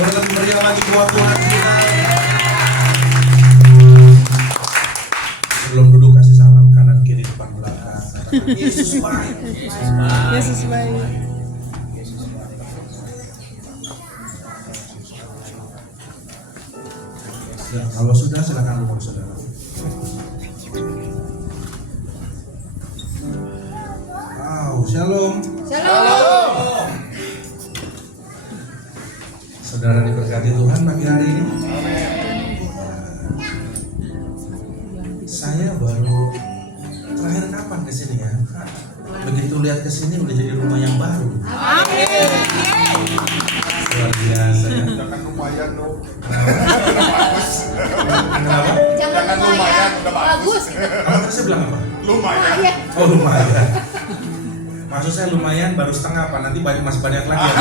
Boleh lebih meriah lagi buat Tuhan kita. Sebelum duduk kasih salam kanan kiri depan belakang. Yesus baik. Yesus baik. Ya, kalau sudah silakan duduk saudara. Wow, shalom. Shalom. Saudara diberkati Tuhan pagi hari ini. Saya baru terakhir kapan kesini ya? Begitu lihat kesini udah jadi rumah yang baru. Amin. Luar biasa ya. Jangan lumayan dong. Kenapa? Jangan lumayan, udah bagus. Kamu tadi bilang apa? Lumayan. Oh lumayan. Maksud saya lumayan baru setengah apa? Nanti masih banyak lagi ya?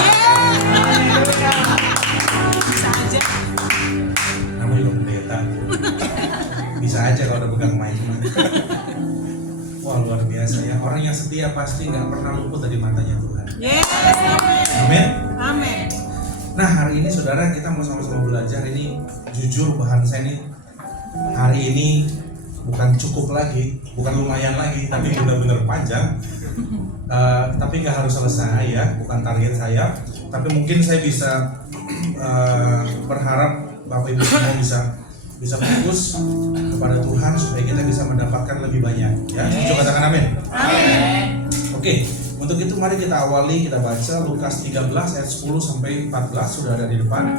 Bisa aja. Kamu juga pendeta. Bisa aja kalau udah pegang mic. Wah luar biasa ya. Orang yang setia pasti nggak pernah luput dari matanya Tuhan. Yes, amin. Amin. Amin. Nah hari ini saudara kita mau sama-sama belajar. Ini jujur bahan saya ini hari ini bukan cukup lagi, bukan lumayan lagi, tapi benar-benar panjang. Tapi nggak harus selesai ya, bukan target saya. Tapi mungkin saya bisa berharap Bapak Ibu semua bisa fokus kepada Tuhan supaya kita bisa mendapatkan lebih banyak. Ya, setuju katakan amin. Amin. Oke, untuk itu mari kita awali, kita baca Lukas 13 ayat 10 sampai 14 sudah ada di depan.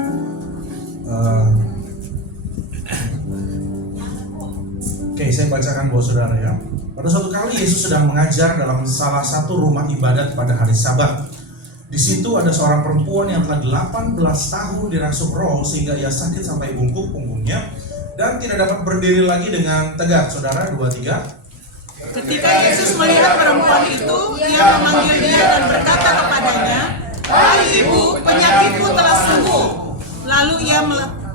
Oke, saya bacakan buat saudara ya. Pada suatu kali Yesus sedang mengajar dalam salah satu rumah ibadat pada hari Sabat. Di situ ada seorang perempuan yang telah 18 tahun dirasuk roh sehingga ia sakit sampai bungkuk punggungnya dan tidak dapat berdiri lagi dengan tegak. Saudara 2-3. Ketika Yesus melihat perempuan itu, ia memanggil dia dan berkata kepadanya, "Hai ibu, penyakitmu telah sembuh." Lalu ia meletakkan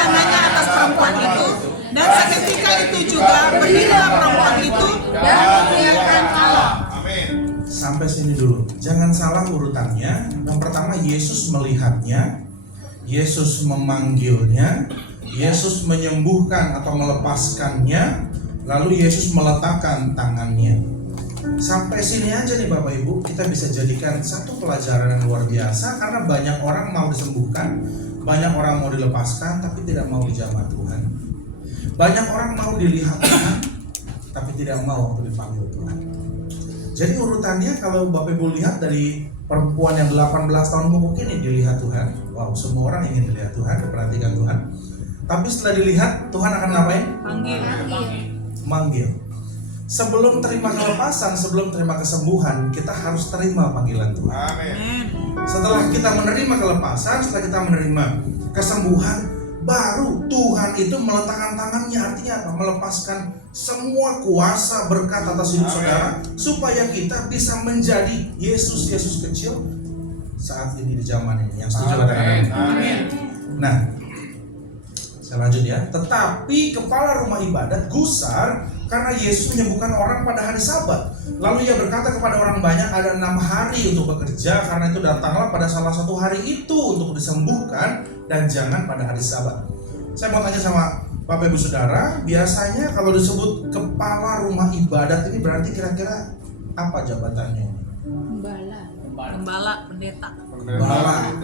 tangannya atas perempuan itu, dan seketika itu juga berdirilah perempuan itu dan memuliakan Allah. Sampai sini dulu. Jangan salah urutannya. Yang pertama Yesus melihatnya, Yesus memanggilnya, Yesus menyembuhkan atau melepaskannya, lalu Yesus meletakkan tangannya. Sampai sini aja nih Bapak Ibu, kita bisa jadikan satu pelajaran yang luar biasa karena banyak orang mau disembuhkan, banyak orang mau dilepaskan tapi tidak mau dijamah Tuhan. Banyak orang mau dilihat Tuhan tapi tidak mau untuk dipanggil Tuhan. Jadi urutannya kalau Bapak Ibu lihat dari perempuan yang 18 tahun bungkuk ini dilihat Tuhan. Wow, semua orang ingin dilihat Tuhan, diperhatikan Tuhan. Tapi setelah dilihat, Tuhan akan ngapain? Manggil. Sebelum terima kelepasan, sebelum terima kesembuhan, kita harus terima panggilan Tuhan. Amin. Setelah kita menerima kelepasan, setelah kita menerima kesembuhan, baru Tuhan itu meletakkan tangannya. Artinya apa? Melepaskan semua kuasa berkat atas hidup saudara, supaya kita bisa menjadi Yesus kecil saat ini di zaman ini. Yang setuju katakan amin. Nah, saya lanjut ya. Tetapi kepala rumah ibadat gusar karena Yesus menyembuhkan orang pada hari Sabat. Lalu ia berkata kepada orang banyak, ada 6 hari untuk bekerja, karena itu datanglah pada salah satu hari itu untuk disembuhkan dan jangan pada hari Sabat. Saya mau tanya sama Bapak Ibu Saudara, biasanya kalau disebut kepala rumah ibadat ini berarti kira-kira apa jabatannya? Gembala, pendeta. Gembala,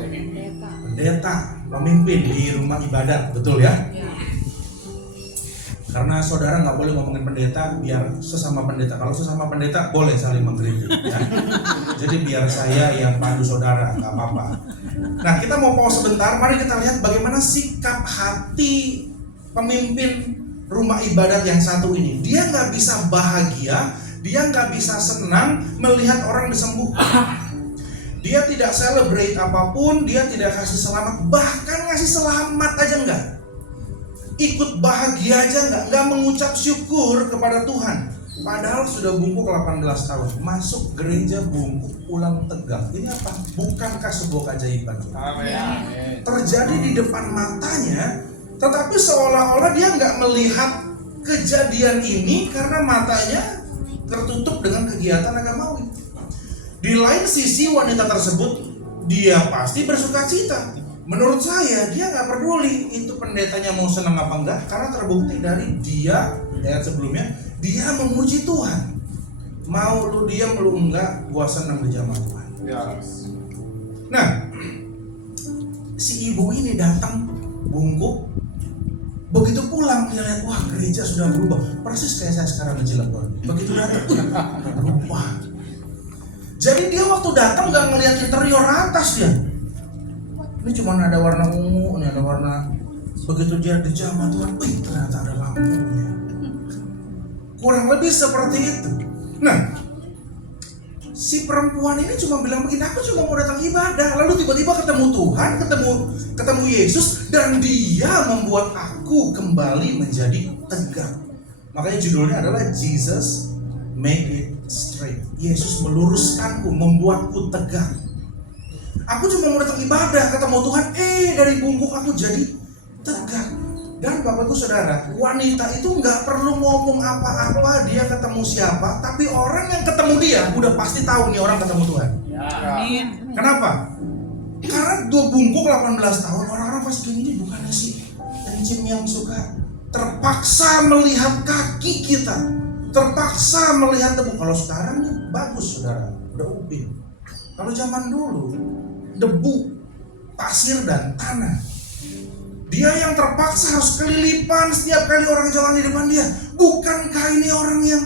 pendeta, pemimpin di rumah ibadat, betul ya? Ya. Karena saudara nggak boleh ngomongin pendeta, biar sesama pendeta. Kalau sesama pendeta boleh saling mengkritik ya. Jadi biar saya yang pandu saudara, nggak apa-apa. Nah, kita mau pause sebentar. Mari kita lihat bagaimana sikap hati pemimpin rumah ibadat yang satu ini. Dia nggak bisa bahagia, dia nggak bisa senang melihat orang disembuhkan. Dia tidak celebrate apapun, dia tidak kasih selamat, bahkan ngasih selamat aja enggak. Ikut bahagia aja enggak mengucap syukur kepada Tuhan. Padahal sudah bungkuk 18 tahun, masuk gereja bungkuk, pulang tegak. Ini apa? Bukankah sebuah keajaiban? Amin. Terjadi di depan matanya, tetapi seolah-olah dia nggak melihat kejadian ini karena matanya tertutup dengan kegiatan agamawi. Di lain sisi wanita tersebut dia pasti bersukacita. Menurut saya dia nggak peduli itu pendetanya mau senang apa enggak, karena terbukti dari dia ayat sebelumnya dia memuji Tuhan. Mau lu diam lu enggak, gua senang di jamaah Tuhan. Ya. Nah, si ibu ini datang bungkuk. Begitu pulang dia lihat, wah gereja sudah berubah, persis kayak saya sekarang di Cilegon. Begitu datang, berubah. Jadi dia waktu datang nggak ngelihat interior atas dia. Ini cuma ada warna ungu, ini ada warna. Begitu dia di jamaah Tuhan, wih ternyata ada lampunya. Kurang lebih seperti itu. Nah, si perempuan ini cuma bilang begini, aku cuma mau datang ibadah. Lalu tiba-tiba ketemu Tuhan, ketemu Yesus, dan dia membuat aku kembali menjadi tegak. Makanya judulnya adalah Jesus Made It Straight. Yesus meluruskanku, membuatku tegak. Aku cuma mau datang ibadah, ketemu Tuhan, dari bungkuk aku jadi tegak. Dan Bapak Ibu Saudara, wanita itu nggak perlu ngomong apa-apa, dia ketemu siapa, tapi orang yang ketemu dia udah pasti tahu nih orang ketemu Tuhan. Amin. Kenapa? Karena dua bungkuk 18 tahun, orang-orang pasti gini, bukannya sih kencing yang suka terpaksa melihat kaki kita, terpaksa melihat debu. Kalau sekarang nih bagus saudara, udah upin. Kalau zaman dulu debu, pasir dan tanah. Dia yang terpaksa harus kelilipan setiap kali orang jalan di depan dia. Bukankah ini orang yang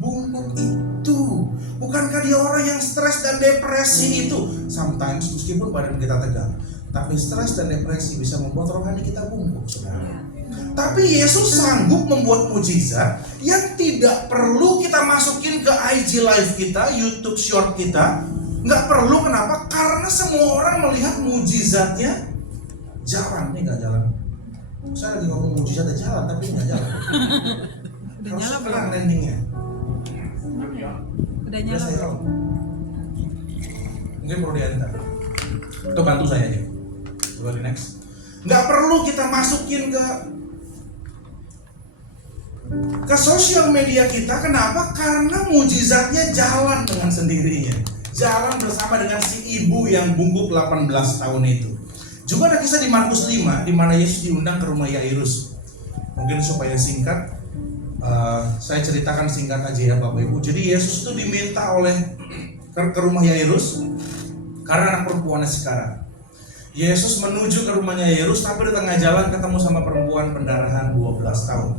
bungkuk itu? Bukankah dia orang yang stres dan depresi itu? Sometimes meskipun badan kita tegang, tapi stres dan depresi bisa membuat rohani kita bungkuk, saudara. Tapi Yesus sanggup membuat mujizat yang tidak perlu kita masukin ke IG live kita, YouTube short kita. Nggak perlu, kenapa? Karena semua orang melihat mujizatnya jalan. Ini nggak jalan. Saya lagi ngomong mujizatnya jalan, tapi nggak jalan. Udah Harus nyala belum? terang landingnya. Udah nyala Saya belum? tahu. Mungkin perlu diantar. Itu bantu saya aja. Coba di next. Nggak perlu kita masukin ke sosial media kita. Kenapa? Karena mujizatnya jalan dengan sendirinya. Jalan bersama dengan si ibu yang bungkuk 18 tahun itu. Juga ada kisah di Markus 5 di mana Yesus diundang ke rumah Yairus. Mungkin supaya singkat, saya ceritakan singkat aja ya Bapak Ibu. Jadi Yesus itu diminta ke rumah Yairus karena anak perempuannya sekarang. Yesus menuju ke rumahnya Yairus, tapi di tengah jalan ketemu sama perempuan pendarahan 12 tahun.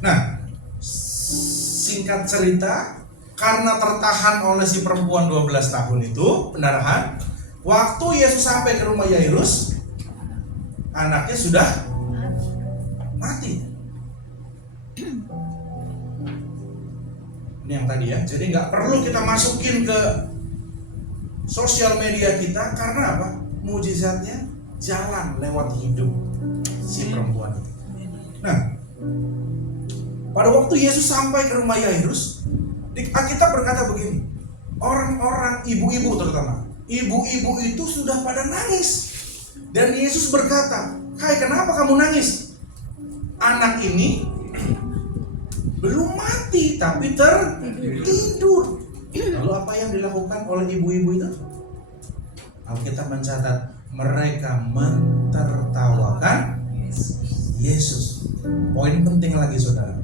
Nah, singkat cerita, karena tertahan oleh si perempuan 12 tahun itu pendarahan, waktu Yesus sampai ke rumah Yairus, anaknya sudah mati. Ini yang tadi ya. Jadi nggak perlu kita masukin ke sosial media kita, karena apa? Mujizatnya jalan lewat hidup si perempuan itu. Nah, pada waktu Yesus sampai ke rumah Yairus, Alkitab berkata begini, orang-orang ibu-ibu terutama, ibu-ibu itu sudah pada nangis. Dan Yesus berkata, "Hai, kenapa kamu nangis? Anak ini belum mati tapi tertidur." Lalu apa yang dilakukan oleh ibu-ibu itu? Alkitab mencatat, mereka mentertawakan Yesus. Poin penting lagi saudara.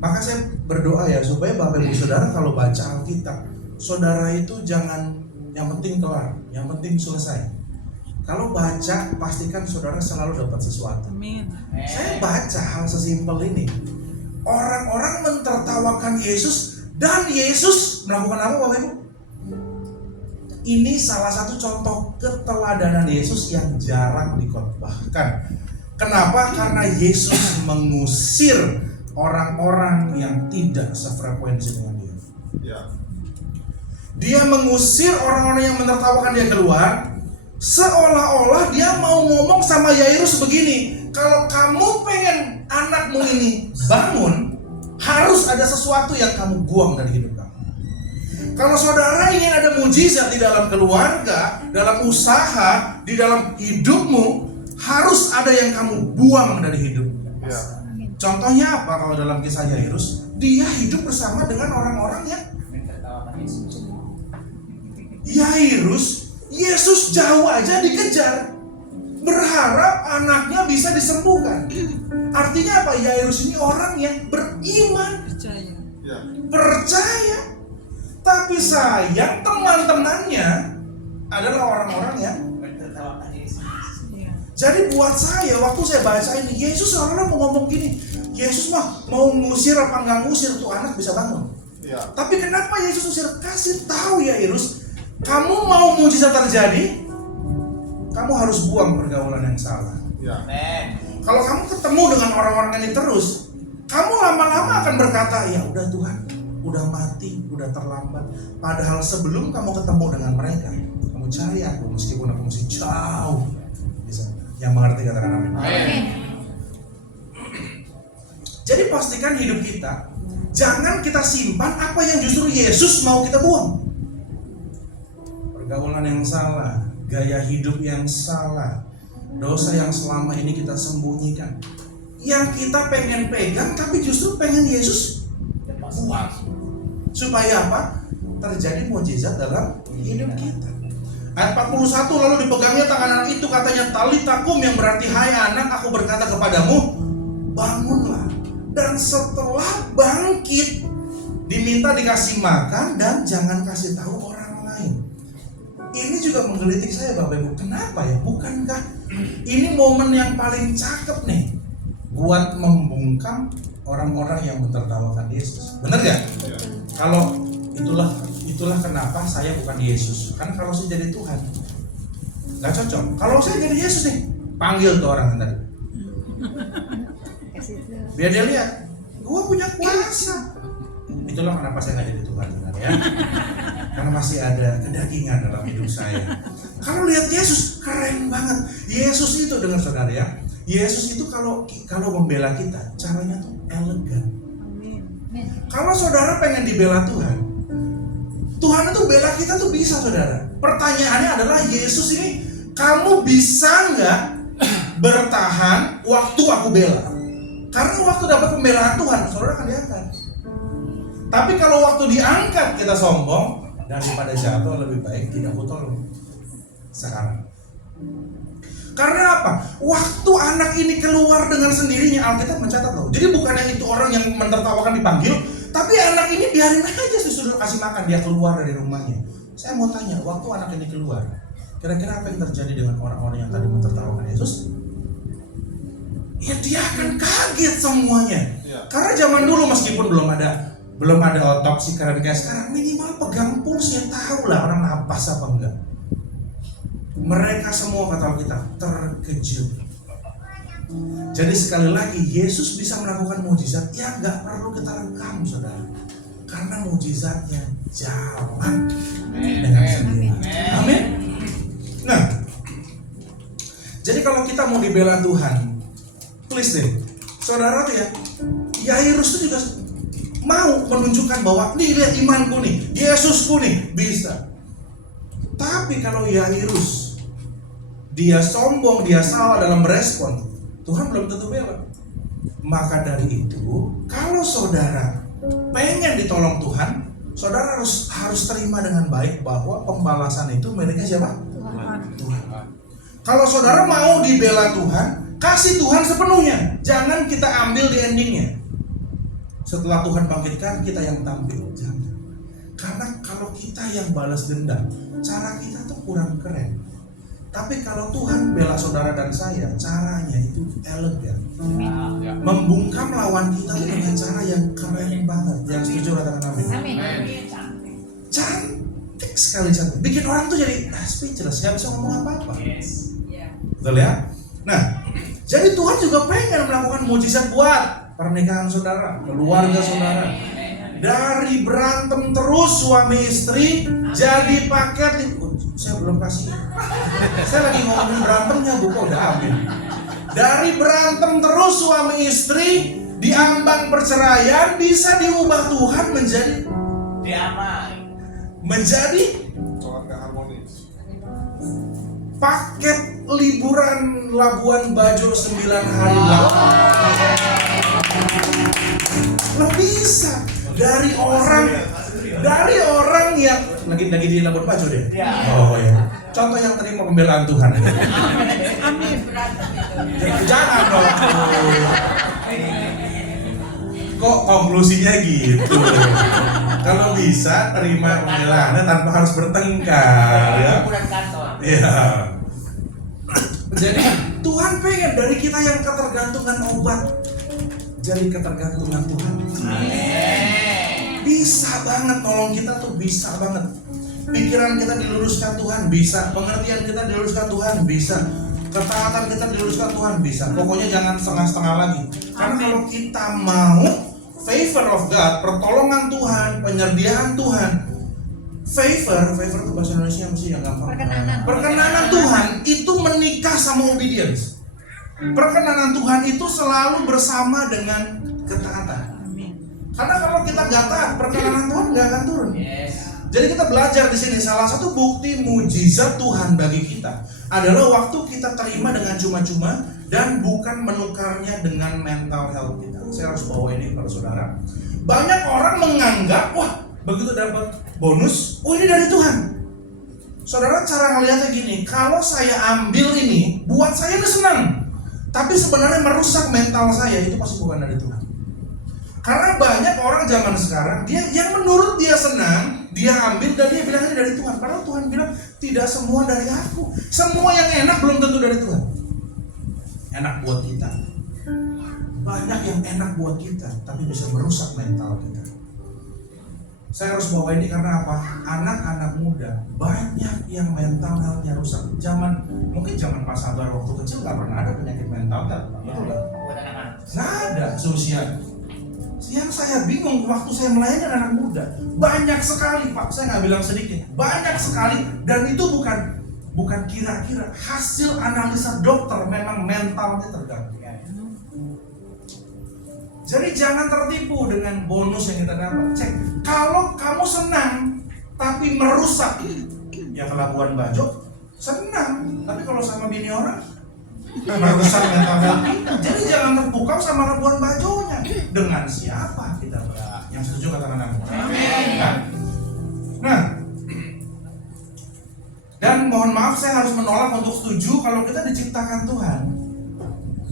Maka saya berdoa ya supaya Bapak Ibu Saudara kalau baca Alkitab, saudara itu jangan yang penting kelar, yang penting selesai. Kalau baca, pastikan saudara selalu dapat sesuatu. Amin. Saya baca hal sesimpel ini. Orang-orang mentertawakan Yesus dan Yesus melakukan apa Bapak Ibu? Ini salah satu contoh keteladanan Yesus yang jarang dikhotbahkan. Kenapa? Karena Yesus mengusir orang-orang yang tidak sefrekuensi dengan dia. Ya. Dia mengusir orang-orang yang menertawakan dia keluar, seolah-olah dia mau ngomong sama Yairus begini, kalau kamu pengen anakmu ini bangun, harus ada sesuatu yang kamu buang dari hidup kamu. Kalau saudara ingin ada mujizat di dalam keluarga, dalam usaha, di dalam hidupmu, harus ada yang kamu buang dari hidup. Ya. Contohnya apa kalau dalam kisah Yairus? Dia hidup bersama dengan orang-orang yang Yairus, Yesus jauh aja dikejar, berharap anaknya bisa disembuhkan. Artinya apa? Yairus ini orang yang beriman, Ya. percaya. Tapi sayang teman-temannya adalah orang-orang yang jadi buat saya, waktu saya baca ini, Yesus seolah-olah mau ngomong gini, Yesus mah mau ngusir apa nggak ngusir tuh anak bisa bangun. Ya. Tapi kenapa Yesus usir? Kasih tahu Yairus, kamu mau mujizat terjadi, kamu harus buang pergaulan yang salah. Ya. Kalau kamu ketemu dengan orang-orang ini terus, kamu lama-lama akan berkata, ya udah Tuhan, udah mati, udah terlambat. Padahal sebelum kamu ketemu dengan mereka, kamu cari aku meskipun aku masih jauh. Bisa. Yang mengerti katakan amin. Jadi pastikan hidup kita, jangan kita simpan apa yang justru Yesus mau kita buang. Pergaulan yang salah, gaya hidup yang salah, dosa yang selama ini kita sembunyikan, yang kita pengen pegang tapi justru pengen Yesus buang. Supaya apa? Terjadi mukjizat dalam hidup kita. Ayat 41, lalu dipegangnya tangan anak itu, katanya talitakum, yang berarti hai anak, aku berkata kepadamu, bangunlah. Dan setelah bangkit, diminta dikasih makan dan jangan kasih tahu orang lain. Ini juga menggelitik saya Bapak Ibu. Kenapa ya? Bukankah ini momen yang paling cakep nih buat membungkam orang-orang yang mentertawakan Yesus? Bener gak? Ya. Kalau itulah kenapa saya bukan Yesus. Kan kalau saya jadi Tuhan nggak cocok. Kalau saya jadi Yesus nih, panggil tuh orang tadi, biar dia lihat gua punya kuasa. Itulah kenapa saya nggak jadi Tuhan, ya. Karena masih ada kedagingan dalam hidup saya. Kalau lihat Yesus keren banget. Yesus itu, dengar saudara ya, Yesus itu kalau membela kita caranya tuh elegan. Kalau saudara pengen dibela Tuhan, Tuhan itu bela kita tuh bisa saudara. Pertanyaannya adalah, Yesus ini kamu bisa nggak bertahan waktu aku bela? Karena waktu dapat pembelaan Tuhan, saudara akan diangkat. Tapi kalau waktu diangkat kita sombong, daripada jatuh lebih baik tidak aku tolong sekarang. Karena apa? Waktu anak ini keluar dengan sendirinya, Alkitab mencatat loh. Jadi bukannya itu orang yang mentertawakan dipanggil, tapi anak ini biarin aja sudah kasih makan, dia keluar dari rumahnya. Saya mau tanya, waktu anak ini keluar, kira-kira apa yang terjadi dengan orang-orang yang tadi mentertawakan Yesus? Ya dia akan kaget semuanya. Ya. Karena zaman dulu meskipun belum ada otopsi keren kayak sekarang, minimal pegang pulsnya, tahu lah orang napas apa enggak. Mereka semua kata kita terkejut. Jadi sekali lagi Yesus bisa melakukan mukjizat yang nggak perlu kita rekam saudara, karena mukjizatnya jalan dengan sendirinya. Amin. Nah, jadi kalau kita mau dibela Tuhan, please deh, saudara tuh ya, Yairus tuh juga mau menunjukkan bahwa nih lihat imanku nih, Yesusku nih bisa. Tapi kalau Yairus dia sombong, dia salah dalam merespon, Tuhan belum tentu bela. Maka dari itu, kalau saudara pengen ditolong Tuhan, saudara harus terima dengan baik bahwa pembalasan itu miliknya siapa? Tuhan. Kalau saudara mau dibela Tuhan, kasih Tuhan sepenuhnya. Jangan kita ambil di endingnya. Setelah Tuhan bangkitkan, kita yang tampil. Jangan. Karena kalau kita yang balas dendam, cara kita tuh kurang keren. Tapi kalau Tuhan bela saudara dan saya, caranya itu elegan. Membungkam lawan kita dengan cara yang keren banget. Yang setuju katakan amin. Cantik sekali, cantik. Bikin orang tuh jadi speechless, gak bisa ngomong apa-apa. Betul ya? Nah, jadi Tuhan juga pengen melakukan mujizat buat pernikahan saudara, keluarga saudara. Dari berantem terus suami istri jadi paket. Saya belum kasih. Saya lagi ngomongin berantemnya, Bu, kok udah amin. Dari berantem terus suami istri, diambang perceraian, bisa diubah Tuhan menjadi damai. Menjadi Keluarga harmonis. paket liburan Labuan Bajo 9 hari. Lo bisa dari orang yang lagi di Labuan Bajo deh. Oh ya. contoh yang terima pembelaan Tuhan. Amin. Jangan dong. Kok konklusinya gitu? Kalau bisa terima pembelaannya tanpa harus bertengkar, ya. Iya. Jadi Tuhan pengen dari kita yang ketergantungan obat jadi ketergantungan Tuhan. Bisa banget nolong kita tuh, bisa banget. Pikiran kita diluruskan Tuhan, bisa. Pengertian kita diluruskan Tuhan, bisa. Ketaatan kita diluruskan Tuhan, bisa. Pokoknya jangan setengah-setengah lagi. Karena kalau kita mau favor of God, pertolongan Tuhan, penyerdiaan Tuhan, favor itu bahasa Indonesia mesti yang gampang. Perkenanan Tuhan itu menikah sama obedience. Perkenanan Tuhan itu selalu bersama dengan ketaatan. Karena kalau kita nggak taat, perkenanan Tuhan nggak akan turun. Jadi kita belajar di sini, salah satu bukti mujizat Tuhan bagi kita adalah waktu kita terima dengan cuma-cuma dan bukan menukarnya dengan mental health kita. Saya harus bawa ini kepada saudara. Banyak orang menganggap, wah begitu dapat bonus, oh ini dari Tuhan. Saudara, cara ngeliatnya gini, kalau saya ambil ini, buat saya itu senang, tapi sebenarnya merusak mental saya, itu pasti bukan dari Tuhan. Karena banyak orang zaman sekarang, dia yang menurut dia senang, dia ambil dan dia bilang ini dari Tuhan. Padahal Tuhan bilang tidak semua dari aku. Semua yang enak belum tentu dari Tuhan. Enak buat kita. Banyak yang enak buat kita, tapi bisa merusak mental kita. Saya harus bawa ini karena apa? Anak-anak muda banyak yang mental health-nya rusak. Mungkin zaman Pak Sabar waktu kecil nggak pernah ada penyakit mental kan? Betul nggak? Nggak ada seusia. Yang saya bingung waktu saya melayani anak muda, banyak sekali Pak, saya nggak bilang sedikit, banyak sekali, dan itu bukan kira-kira, hasil analisa dokter memang mentalnya terganggu. Jadi jangan tertipu dengan bonus yang kita dapat. Cek, kalau kamu senang tapi merusak, ya ke Labuan Bajo senang, tapi kalau sama bini orang merusak mental health kita. Jadi jangan terpukau sama Labuan Bajonya. Dengan siapa kita berada? Yang setuju katakan amin. Nah, dan mohon maaf saya harus menolak untuk setuju kalau kita diciptakan Tuhan,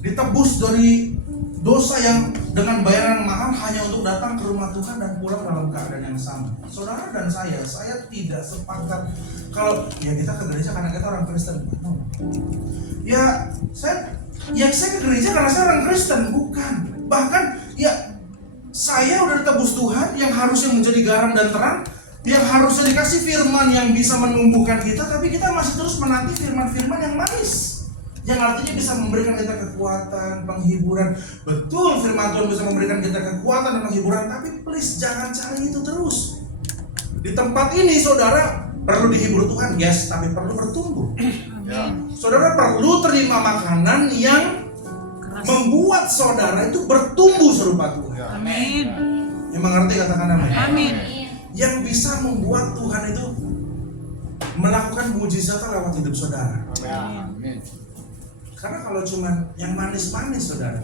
ditebus dari dosa yang dengan bayaran mahal hanya untuk datang ke rumah Tuhan dan pulang dalam keadaan yang sama. Saudara dan saya tidak sepakat kalau ya kita ke gereja karena kita orang Kristen. No. Ya saya ke gereja karena saya orang Kristen, bukan. Bahkan ya saya udah ditebus Tuhan yang harusnya menjadi garam dan terang, yang harusnya dikasih firman yang bisa menumbuhkan kita, tapi kita masih terus menanti firman-firman yang manis, yang artinya bisa memberikan kita kekuatan, penghiburan. Betul, firman Tuhan bisa memberikan kita kekuatan dan penghiburan, tapi please jangan cari itu terus. Di tempat ini saudara perlu dihibur Tuhan, yes, tapi perlu bertumbuh. Saudara perlu terima makanan yang membuat saudara itu bertumbuh serupa Tuhan. Amin. Yang mengerti katakan amin. Amin. Yang bisa membuat Tuhan itu melakukan mujizat lewat hidup saudara. Amin. Karena kalau cuma yang manis-manis saudara,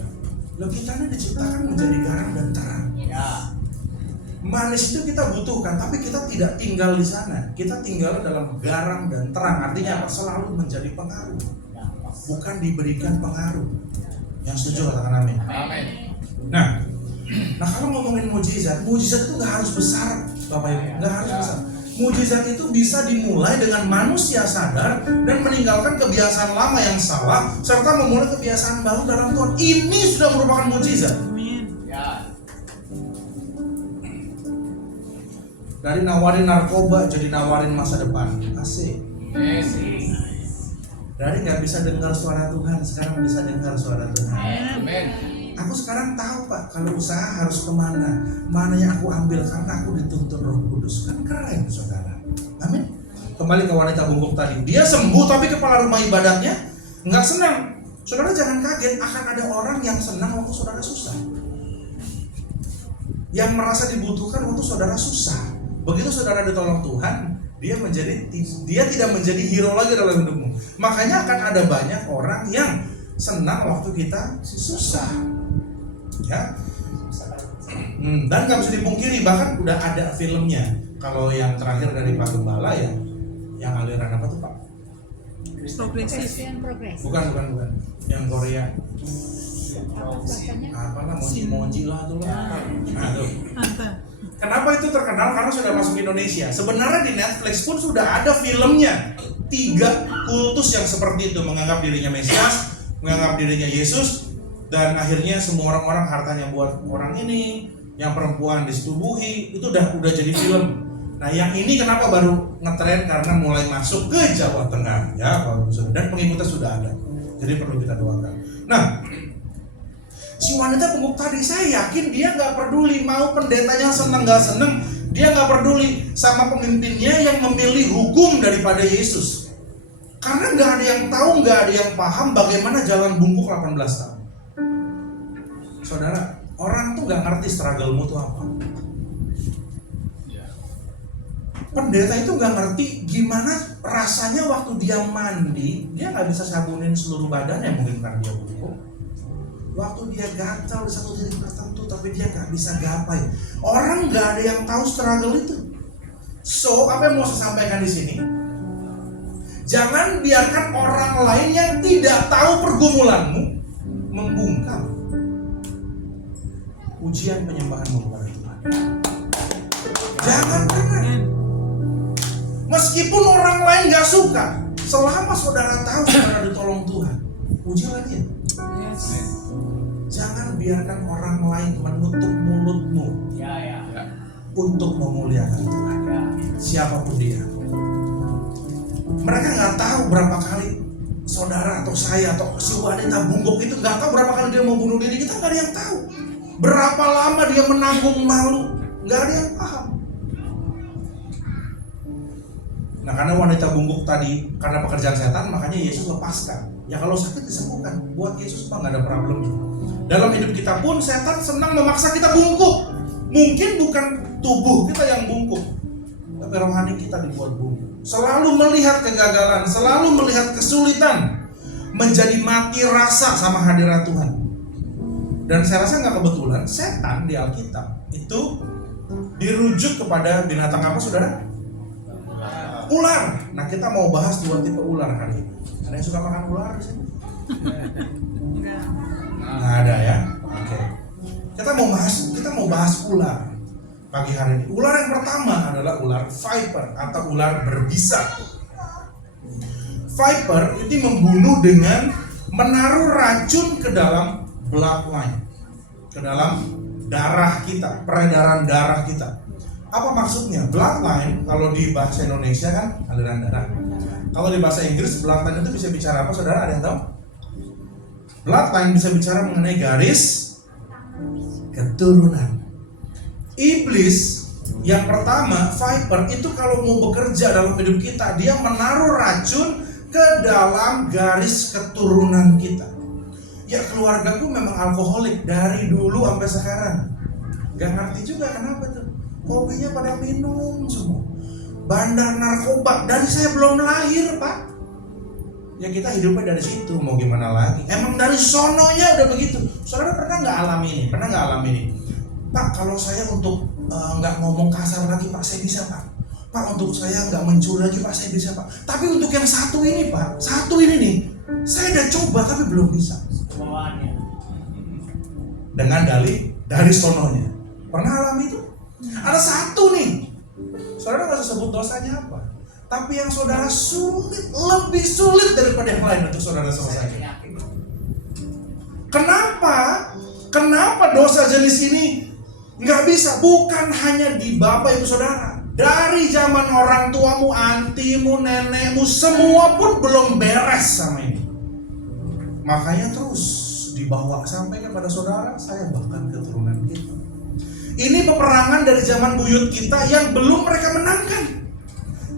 lo kita ini diciptakan menjadi garam dan terang. Manis itu kita butuhkan, tapi kita tidak tinggal di sana. Kita tinggal dalam garam dan terang. Artinya apa? Selalu menjadi pengaruh, bukan diberikan pengaruh. Yang setuju katakan amin. Nah kalau ngomongin mujizat itu nggak harus besar, Bapak Ibu, nggak harus besar. Mujizat itu bisa dimulai dengan manusia sadar dan meninggalkan kebiasaan lama yang salah serta memulai kebiasaan baru dalam Tuhan. Ini sudah merupakan mujizat. Dari nawarin narkoba jadi nawarin masa depan. Asik. Dari nggak bisa dengar suara Tuhan, sekarang bisa dengar suara Tuhan. Aku sekarang tahu Pak, kalau usaha harus kemana, mana yang aku ambil karena aku dituntun Roh Kudus. Kan keren saudara. Amin. Kembali ke wanita bungkuk tadi, dia sembuh tapi kepala rumah ibadatnya nggak senang. Saudara jangan kaget, akan ada orang yang senang waktu saudara susah, yang merasa dibutuhkan waktu saudara susah. Begitu saudara ditolong Tuhan, dia tidak menjadi hero lagi dalam hidupmu. Makanya akan ada banyak orang yang senang waktu kita susah, ya. Dan nggak bisa dipungkiri, bahkan udah ada filmnya. Kalau yang terakhir dari Pak Gembala ya, yang aliran apa tuh Pak? Progresif. Bukan. Yang Korea. Iya. Apalah moji lah tuh lah. Nah, tuh. Mantap. Kenapa itu terkenal? Karena sudah masuk Indonesia. Sebenarnya di Netflix pun sudah ada filmnya. 3 kultus yang seperti itu, menganggap dirinya Mesias, menganggap dirinya Yesus, dan akhirnya semua orang-orang hartanya buat orang ini, yang perempuan disetubuhi, itu udah jadi film. Nah, yang ini kenapa baru ngetren? Karena mulai masuk ke Jawa Tengah, ya, kalau sudah, dan pengikutnya sudah ada. Jadi perlu kita doakan. Nah, si wanita pembuk tadi, saya yakin dia nggak peduli mau pendetanya seneng nggak seneng, dia nggak peduli sama pemimpinnya yang memilih hukum daripada Yesus. Karena nggak ada yang tahu, nggak ada yang paham bagaimana jalan bungkuk 18 tahun. Saudara, orang tuh nggak ngerti struggle-mu tuh apa. Pendeta itu nggak ngerti gimana rasanya waktu dia mandi, dia nggak bisa sabunin seluruh badannya, mungkin karena dia bungkuk. Waktu dia gatal di satu titik tertentu, tapi dia nggak bisa gapai. Orang nggak ada yang tahu struggle itu. So, apa yang mau saya sampaikan di sini? Jangan biarkan orang lain yang tidak tahu pergumulanmu membungkam ujian penyembahanmu kepada Tuhan. Jangan pernah. Meskipun orang lain gak suka, selama saudara tahu saudara ditolong Tuhan, ujilah dia. Jangan biarkan orang lain menutup mulutmu untuk memuliakan Tuhan. Siapapun dia. Mereka nggak tahu berapa kali saudara atau saya atau si wanita bungkuk itu nggak tahu berapa kali dia mau bunuh diri. Kita nggak ada yang tahu. Berapa lama dia menanggung malu, nggak ada yang paham. Nah, karena wanita bungkuk tadi karena pekerjaan setan, makanya Yesus lepaskan. Ya kalau sakit disembuhkan. Buat Yesus mah nggak ada problemnya. Dalam hidup kita pun setan senang memaksa kita bungkuk. Mungkin bukan tubuh kita yang bungkuk, tapi rohani kita dibuat bungkuk. Selalu melihat kegagalan, selalu melihat kesulitan, menjadi mati rasa sama hadirat Tuhan. Dan saya rasa nggak kebetulan setan di Alkitab itu dirujuk kepada binatang apa, saudara? Ular. Nah, kita mau bahas 2 tipe ular kali ini. Ada yang suka makan ular di sini? Nggak ada ya? Oke. Kita mau bahas ular pagi hari ini. Ular yang pertama adalah ular viper atau ular berbisa. Viper itu membunuh dengan menaruh racun ke dalam bloodline, ke dalam darah kita, peredaran darah kita. Apa maksudnya? Bloodline kalau di bahasa Indonesia kan aliran darah. Kalau di bahasa Inggris bloodline itu bisa bicara apa, saudara? Ada yang tahu? Bloodline bisa bicara mengenai garis keturunan. Iblis yang pertama, viper, itu kalau mau bekerja dalam hidup kita, dia menaruh racun ke dalam garis keturunan kita. Ya, keluargaku memang alkoholik dari dulu sampai sekarang. Gak ngerti juga kenapa tuh. Hobinya pada minum semua. Bandar narkoba dari saya belum lahir, Pak. Ya kita hidupnya dari situ, mau gimana lagi? Emang dari sononya udah begitu. Saudara pernah nggak alami ini? Pernah nggak alami ini? Pak, kalau saya untuk nggak ngomong kasar lagi, Pak, saya bisa, Pak. Pak, untuk saya nggak mencuri lagi, Pak, saya bisa, Pak. Tapi untuk yang satu ini, Pak, satu ini nih, saya udah coba tapi belum bisa. Dengan dalih dari sononya. Pernah alami itu? Ada satu nih, saudara nggak usah sebut dosanya apa, tapi yang saudara sulit, lebih sulit daripada yang lain untuk saudara selesaikan. Kenapa dosa jenis ini nggak bisa? Bukan hanya di bapak ibu saudara, dari zaman orang tuamu, antimu, nenekmu, semua pun belum beres sama ini. Makanya terus dibawa sampai kepada saudara, saya bahkan keturunan kita. Ini peperangan dari zaman buyut kita yang belum mereka menangkan.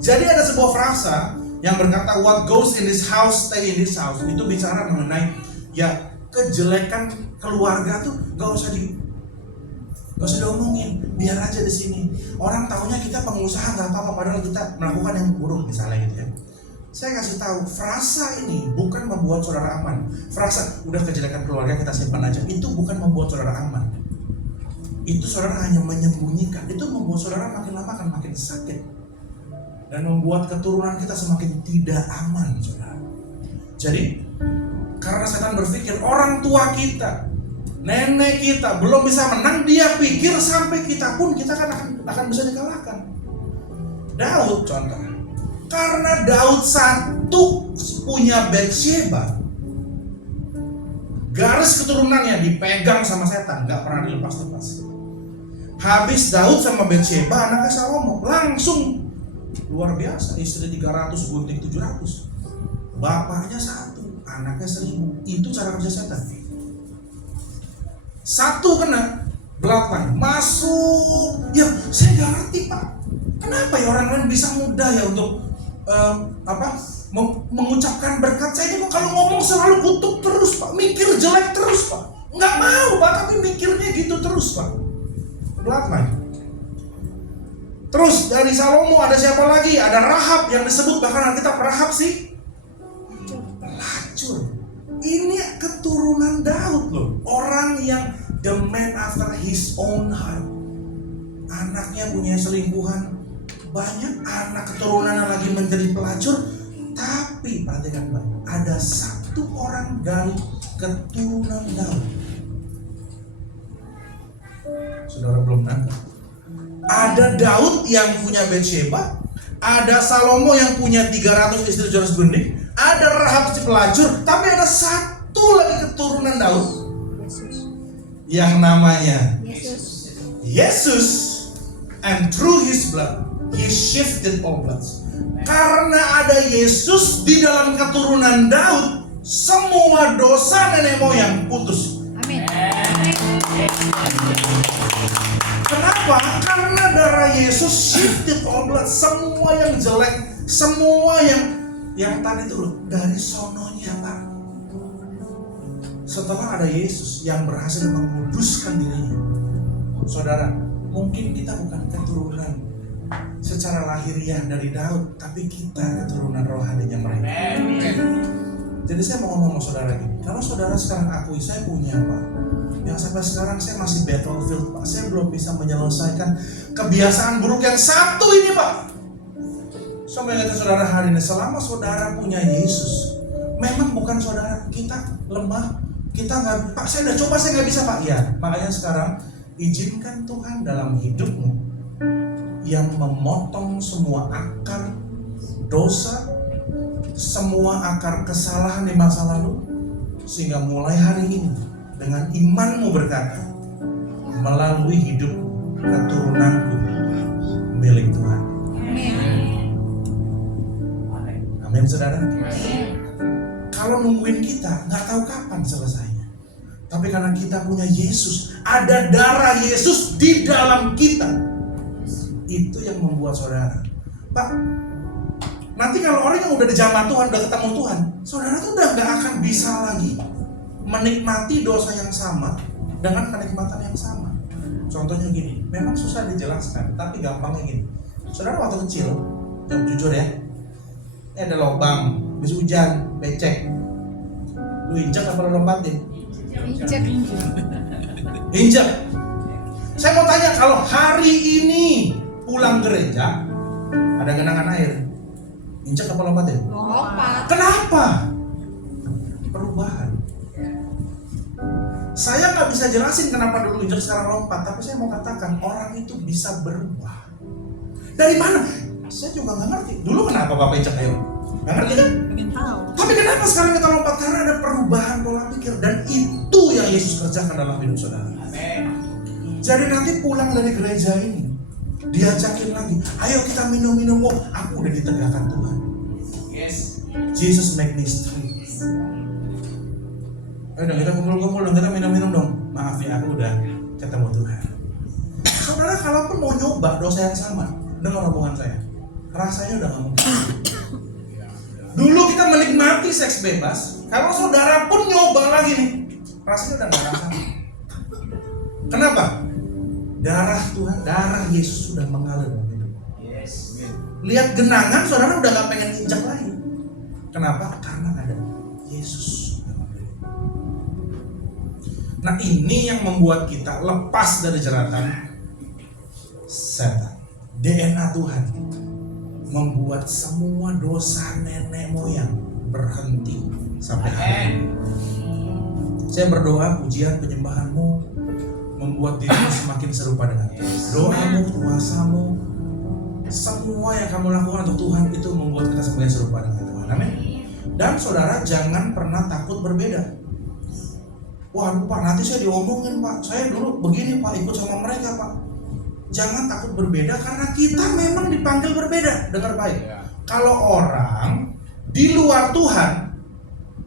Jadi ada sebuah frasa yang berkata, what goes in this house, stay in this house. Itu bicara mengenai ya kejelekan keluarga tuh gak usah diomongin, biar aja di sini. Orang taunya kita pengusaha nggak apa-apa, padahal kita melakukan yang buruk misalnya gitu ya. Saya kasih tahu, frasa ini bukan membuat saudara aman. Frasa udah kejelekan keluarga kita simpan aja, itu bukan membuat saudara aman. Itu saudara hanya menyembunyikan. Itu membuat saudara makin lama akan makin sakit dan membuat keturunan kita semakin tidak aman, saudara. Jadi karena setan berpikir orang tua kita, nenek kita belum bisa menang, dia pikir sampai kita pun kita kan akan bisa dikalahkan. Daud contoh, karena Daud satu punya Batsheba, garis keturunannya dipegang sama setan, nggak pernah dilepas-lepas. Habis Daud sama Batsheba, anaknya Salomo, langsung luar biasa, istri 300, gunting 700. Bapaknya satu, anaknya 1000. Itu cara kerja setan. Satu kena bloodline, masuk. Ya, saya nggak ngerti Pak. Kenapa ya orang lain bisa mudah ya untuk mengucapkan berkat? Saya ini kok kalau ngomong selalu kutuk terus Pak, mikir jelek terus Pak. Nggak mau Pak, tapi mikirnya gitu terus Pak. Bloodline. Terus dari Salomo ada siapa lagi? Ada Rahab yang disebut bahkan Alkitab Rahab sih pelacur. Ini keturunan Daud loh. Orang yang the man after his own heart. Anaknya punya selingkuhan, banyak anak keturunannya lagi menjadi pelacur. Tapi perhatikan baik, ada satu orang dari keturunan Daud. Saudara belum nangkap? Ada Daud yang punya Batsheba, ada Salomo yang punya 300 istri 700 gunting, ada Rahab si pelacur, tapi ada satu lagi keturunan Daud yang namanya Yesus. And through his blood he shifted all bloods. Karena ada Yesus di dalam keturunan Daud, semua dosa nenek moyang putus. Amin. Kenapa? Karena darah Yesus shifted all blood. Semua yang jelek, semua yang tadi itu loh, dari sononya Pak. Setelah ada Yesus yang berhasil menguduskan dirinya. Saudara, mungkin kita bukan keturunan secara lahiriah dari Daud, tapi kita keturunan rohaninya mereka. Jadi saya mau ngomong sama saudara gini, kalau saudara sekarang akui saya punya Pak, yang sampai sekarang saya masih battlefield Pak, saya belum bisa menyelesaikan kebiasaan buruk yang satu ini Pak. Sampai kata saudara hari ini, selama saudara punya Yesus, memang bukan saudara kita lemah, kita nggak, Pak saya udah coba saya nggak bisa Pak. Ya, makanya sekarang izinkan Tuhan dalam hidupmu yang memotong semua akar dosa, semua akar kesalahan di masa lalu, sehingga mulai hari ini dengan imanmu berkata, melalui hidup keturunanku milik Tuhan. Amin saudara. Kalau nungguin kita nggak tahu kapan selesainya. Tapi karena kita punya Yesus, ada darah Yesus di dalam kita, itu yang membuat saudara, Pak, nanti kalau orang yang udah dijamah Tuhan, udah ketemu Tuhan, saudara tuh udah gak akan bisa lagi menikmati dosa yang sama dengan kenikmatan yang sama. Contohnya gini, memang susah dijelaskan, tapi gampangnya gini. Saudara waktu kecil, jawab jujur ya, ada lubang, habis hujan, becek, lu injak apa lu lompatin? Injak. Saya mau tanya, kalau hari ini pulang gereja ada genangan air, injak apa lompatin? Lompat. Kenapa? Perubahan. Saya nggak bisa jelasin kenapa dulu injak sekarang lompat, tapi saya mau katakan orang itu bisa berubah. Dari mana? Saya juga nggak ngerti. Dulu kenapa Bapak injak air? Nggak ngerti kan? Ingin tahu. Tapi kenapa sekarang kita lompat? Karena ada perubahan pola pikir, dan itu yang Yesus kerjakan dalam hidup saudara. Jadi nanti pulang dari gereja ini, diajakin lagi, ayo kita minum-minum. Oh, aku udah ditegakkan Tuhan. Yes. Jesus make me strong. Ayo dong kita kumpul-kumpul dong, kita minum-minum dong. Maaf ya, aku udah ketemu Tuhan. Saudara, kalaupun mau nyoba dosa yang sama, dengar omongan saya, rasanya udah gak mungkin. Dulu kita menikmati seks bebas, kalau saudara pun nyoba lagi nih, rasanya udah gak sama. Kenapa? Darah Tuhan, darah Yesus sudah mengalir. Yes. Lihat genangan, saudara udah gak pengen injak lagi. Kenapa? Karena ada Yesus. Nah, ini yang membuat kita lepas dari jeratan setan. DNA Tuhan membuat semua dosa nenek moyang berhenti sampai hari ini. Saya berdoa pujian penyembahanmu membuat dirimu semakin serupa dengan Tuhan. Doamu, puasamu, semua yang kamu lakukan untuk Tuhan itu membuat kita semakin serupa dengan Tuhan. Amin. Dan saudara jangan pernah takut berbeda. Waduh Pak, nanti saya diomongin Pak, saya dulu begini Pak, ikut sama mereka Pak. Jangan takut berbeda karena kita memang dipanggil berbeda. Dengar baik. Kalau orang di luar Tuhan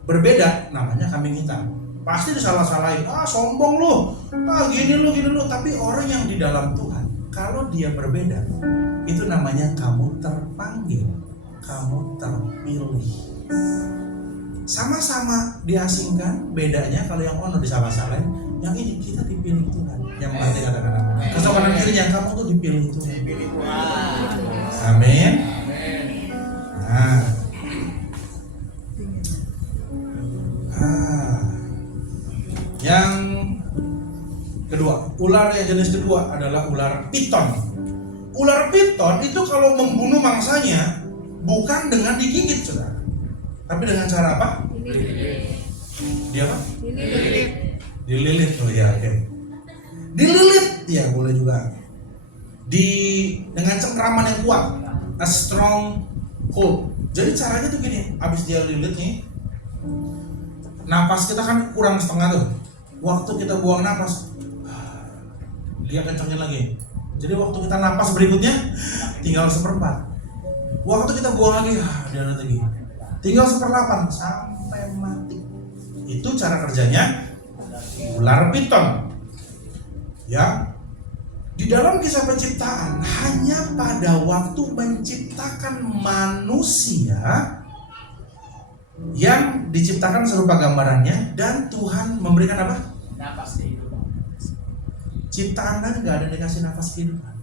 berbeda, namanya kambing hitam. Pasti disalah-salahin, sombong lu, gini lu. Tapi orang yang di dalam Tuhan, kalau dia berbeda, itu namanya kamu terpanggil, kamu terpilih. Sama-sama diasingkan, bedanya kalau yang ono disalah-salahin, yang ini kita dipilih Tuhan. Yang berarti katakan kesopanan kirinya, kamu tuh dipilih Tuhan. Amin. Nah. Yang kedua, ular yang jenis kedua adalah ular piton. Ular piton itu kalau membunuh mangsanya bukan dengan digigit, saudara, tapi dengan cara apa? Dia apa? Dililit. Oh ya, oke. Dililit, ya boleh juga. Dengan cengkraman yang kuat, a strong hold. Jadi caranya tuh gini, abis dia lilit nih, napas kita kan kurang setengah tuh. Waktu kita buang napas, dia kencengin lagi. Jadi waktu kita napas berikutnya tinggal 1/4. Waktu kita buang lagi, dia lagi. Tinggal 1/8 sampai mati. Itu cara kerjanya ular piton. Ya, di dalam kisah penciptaan hanya pada waktu menciptakan manusia yang diciptakan serupa gambarannya dan Tuhan memberikan apa? Nafas kehidupan. Ciptaan kan nggak ada dikasih nafas kehidupan,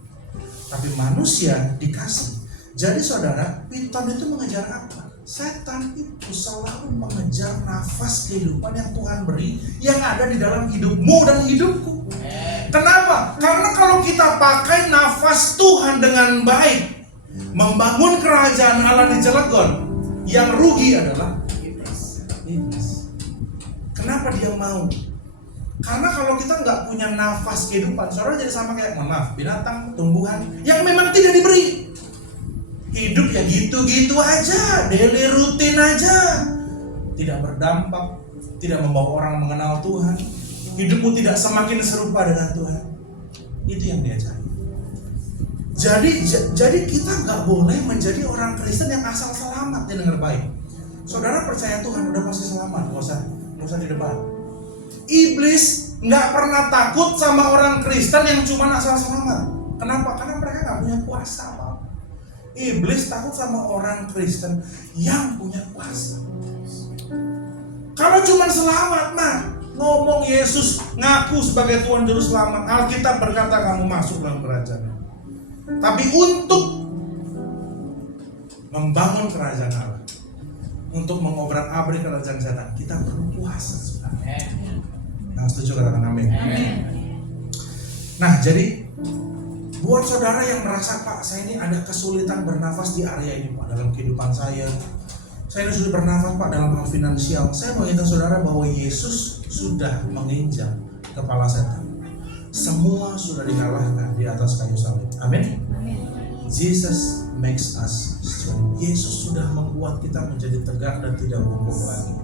tapi manusia dikasih. Jadi saudara, piton itu mengejar apa? Setan itu selalu mengejar nafas kehidupan yang Tuhan beri, yang ada di dalam hidupmu dan hidupku. Kenapa? Karena kalau kita pakai nafas Tuhan dengan baik, membangun kerajaan Allah di Cilegon, yang rugi adalah iblis. Kenapa dia mau? Karena kalau kita nggak punya nafas kehidupan, saudara jadi sama kayak, maaf, binatang, tumbuhan yang memang tidak diberi. Hidup ya gitu-gitu aja, daily rutin aja, tidak berdampak, tidak membawa orang mengenal Tuhan. Hidupmu tidak semakin serupa dengan Tuhan. Itu yang dia cari. Jadi kita nggak boleh menjadi orang Kristen yang asal selamat. Dia dengar baik. Saudara percaya Tuhan udah pasti selamat, nggak usah di depan. Iblis nggak pernah takut sama orang Kristen yang cuma asal selamat. Kenapa? Karena mereka nggak punya kuasa apa. Iblis takut sama orang Kristen yang punya kuasa. Kalau cuma selamat, ngomong Yesus ngaku sebagai Tuhan Juru Selamat, Alkitab berkata kamu masuk dalam kerajaan. Tapi untuk membangun kerajaan Allah, untuk mengobrak-abrik kerajaan setan, kita perlu puasa. Nah, setuju katakan amin. Nah, jadi buat saudara yang merasa, Pak, saya ini ada kesulitan bernafas di area ini, Pak, dalam kehidupan saya ini sudah bernafas, Pak, dalam hal finansial. Saya mengingatkan saudara bahwa Yesus sudah menginjak kepala setan. Semua sudah dikalahkan di atas kayu salib. Amin. Jesus makes us strong. Yesus sudah membuat kita menjadi tegak dan tidak bungkuk lagi.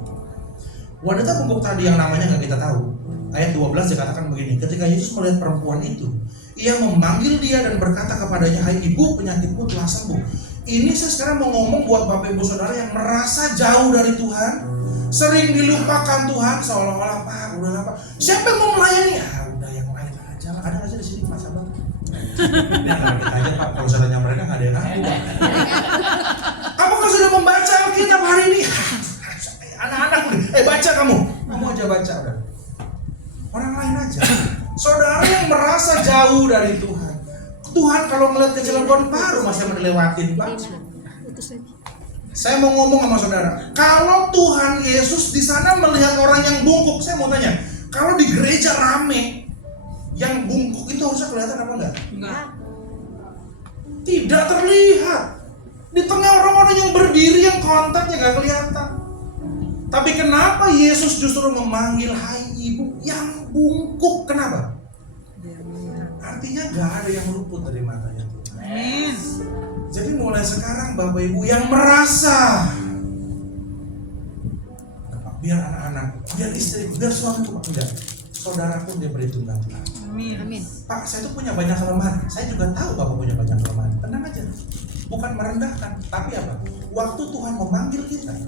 Wanita bungkuk tadi yang namanya nggak kita tahu. Ayat 12 dikatakan begini, ketika Yesus melihat perempuan itu, ia memanggil dia dan berkata kepadanya, hai ibu, penyakitmu telah sembuh. Ini saya sekarang mau ngomong buat Bapak Ibu Saudara yang merasa jauh dari Tuhan, sering dilupakan Tuhan, seolah-olah, Pak, udahlah Pak, siapa yang mau melayani? Udah yang lain aja, ada aja di sini Pak Sabar. Ya kita aja Pak, kalau saudaranya mereka nggak ada yang ngaku. Apakah sudah membaca Alkitab hari ini? Anak-anak udah, baca kamu aja baca udah. Orang lain aja. Saudara yang merasa jauh dari Tuhan, Tuhan kalau melihat ke Cilegon baru masih melewatin Pak. Saya mau ngomong sama saudara, kalau Tuhan Yesus di sana melihat orang yang bungkuk, saya mau tanya, kalau di gereja rame, yang bungkuk itu harusnya kelihatan apa enggak? Enggak. Tidak terlihat. Di tengah orang-orang yang berdiri, yang kontaknya nggak kelihatan. Tapi kenapa Yesus justru memanggil hai ibu yang bungkuk? Kenapa? Artinya gak ada yang luput dari matanya Tuhan. Amin. Jadi mulai sekarang Bapak Ibu yang merasa biar anak-anak, biar istri, biar suamiku, enggak, saudara pun dia berhitung Tuhan. Amin. Amin. Pak, saya tuh punya banyak kelemahan. Saya juga tahu Bapak punya banyak kelemahan. Tenang aja. Bukan merendahkan, tapi apa? Waktu Tuhan memanggil kita,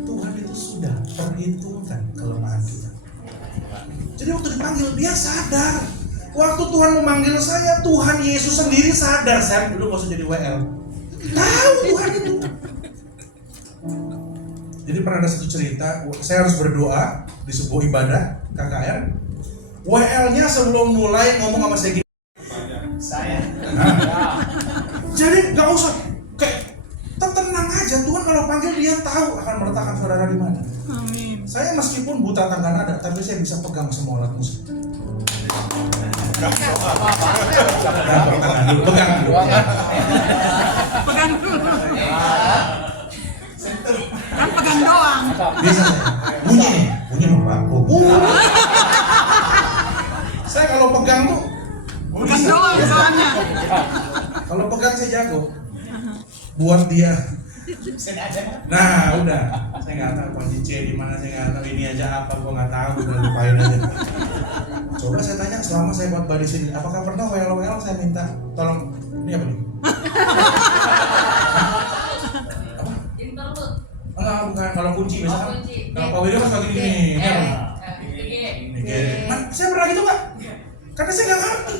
Tuhan itu sudah perhitungkan kelemahan kita. Jadi waktu dipanggil dia sadar. Waktu Tuhan memanggil saya, Tuhan Yesus sendiri sadar. Saya dulu nggak usah jadi WL. Tahu Tuhan itu. Jadi pernah ada satu cerita, saya harus berdoa di sebuah ibadah KKR. WL-nya sebelum mulai ngomong sama saya gini. Saya. Jadi nggak usah kayak tenang aja. Tuhan kalau panggil dia tahu akan meletakkan saudara di mana. Amin. Saya meskipun buta tangga nada, tapi saya bisa pegang semua alat musik. Pegang dulu. Pegang dulu. Kan pegang doang. Bisa saya. Bunyi nih Pak. Oh, saya kalau pegang tuh Pegang doang soalnya. kalau pegang saya jago. Buat dia. Nah, udah. Saya nggak tahu kunci C di mana, saya nggak tahu ini aja apa, gua nggak tahu, udah lupain aja. Coba saya tanya selama saya buat di sini, apakah pernah WL saya minta tolong ini apa nih? Enggak, bukan. Kalau kunci misalkan. Kalau Pak Widio kan begini nih. Ini apa? Saya pernah gitu nggak? Karena saya nggak ngerti.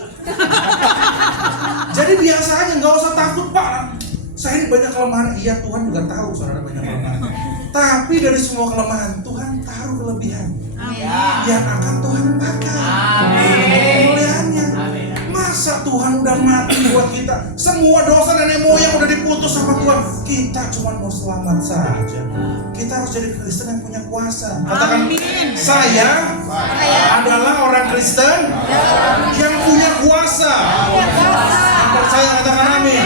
Jadi biasa aja, nggak usah takut Pak. Saya ini banyak kelemahan. Iya, Tuhan juga tahu saudara banyak kelemahan. Tapi dari semua kelemahan Tuhan taruh kelebihan yang akan Tuhan pakai. Kemuliaannya. Masa Tuhan udah mati buat kita? Semua dosa nenek moyang udah diputus sama Tuhan. Kita cuma mau selamat saja. Kita harus jadi Kristen yang punya kuasa. Katakan, Amin. saya adalah orang Kristen yang punya kuasa. Yang percaya katakan amin.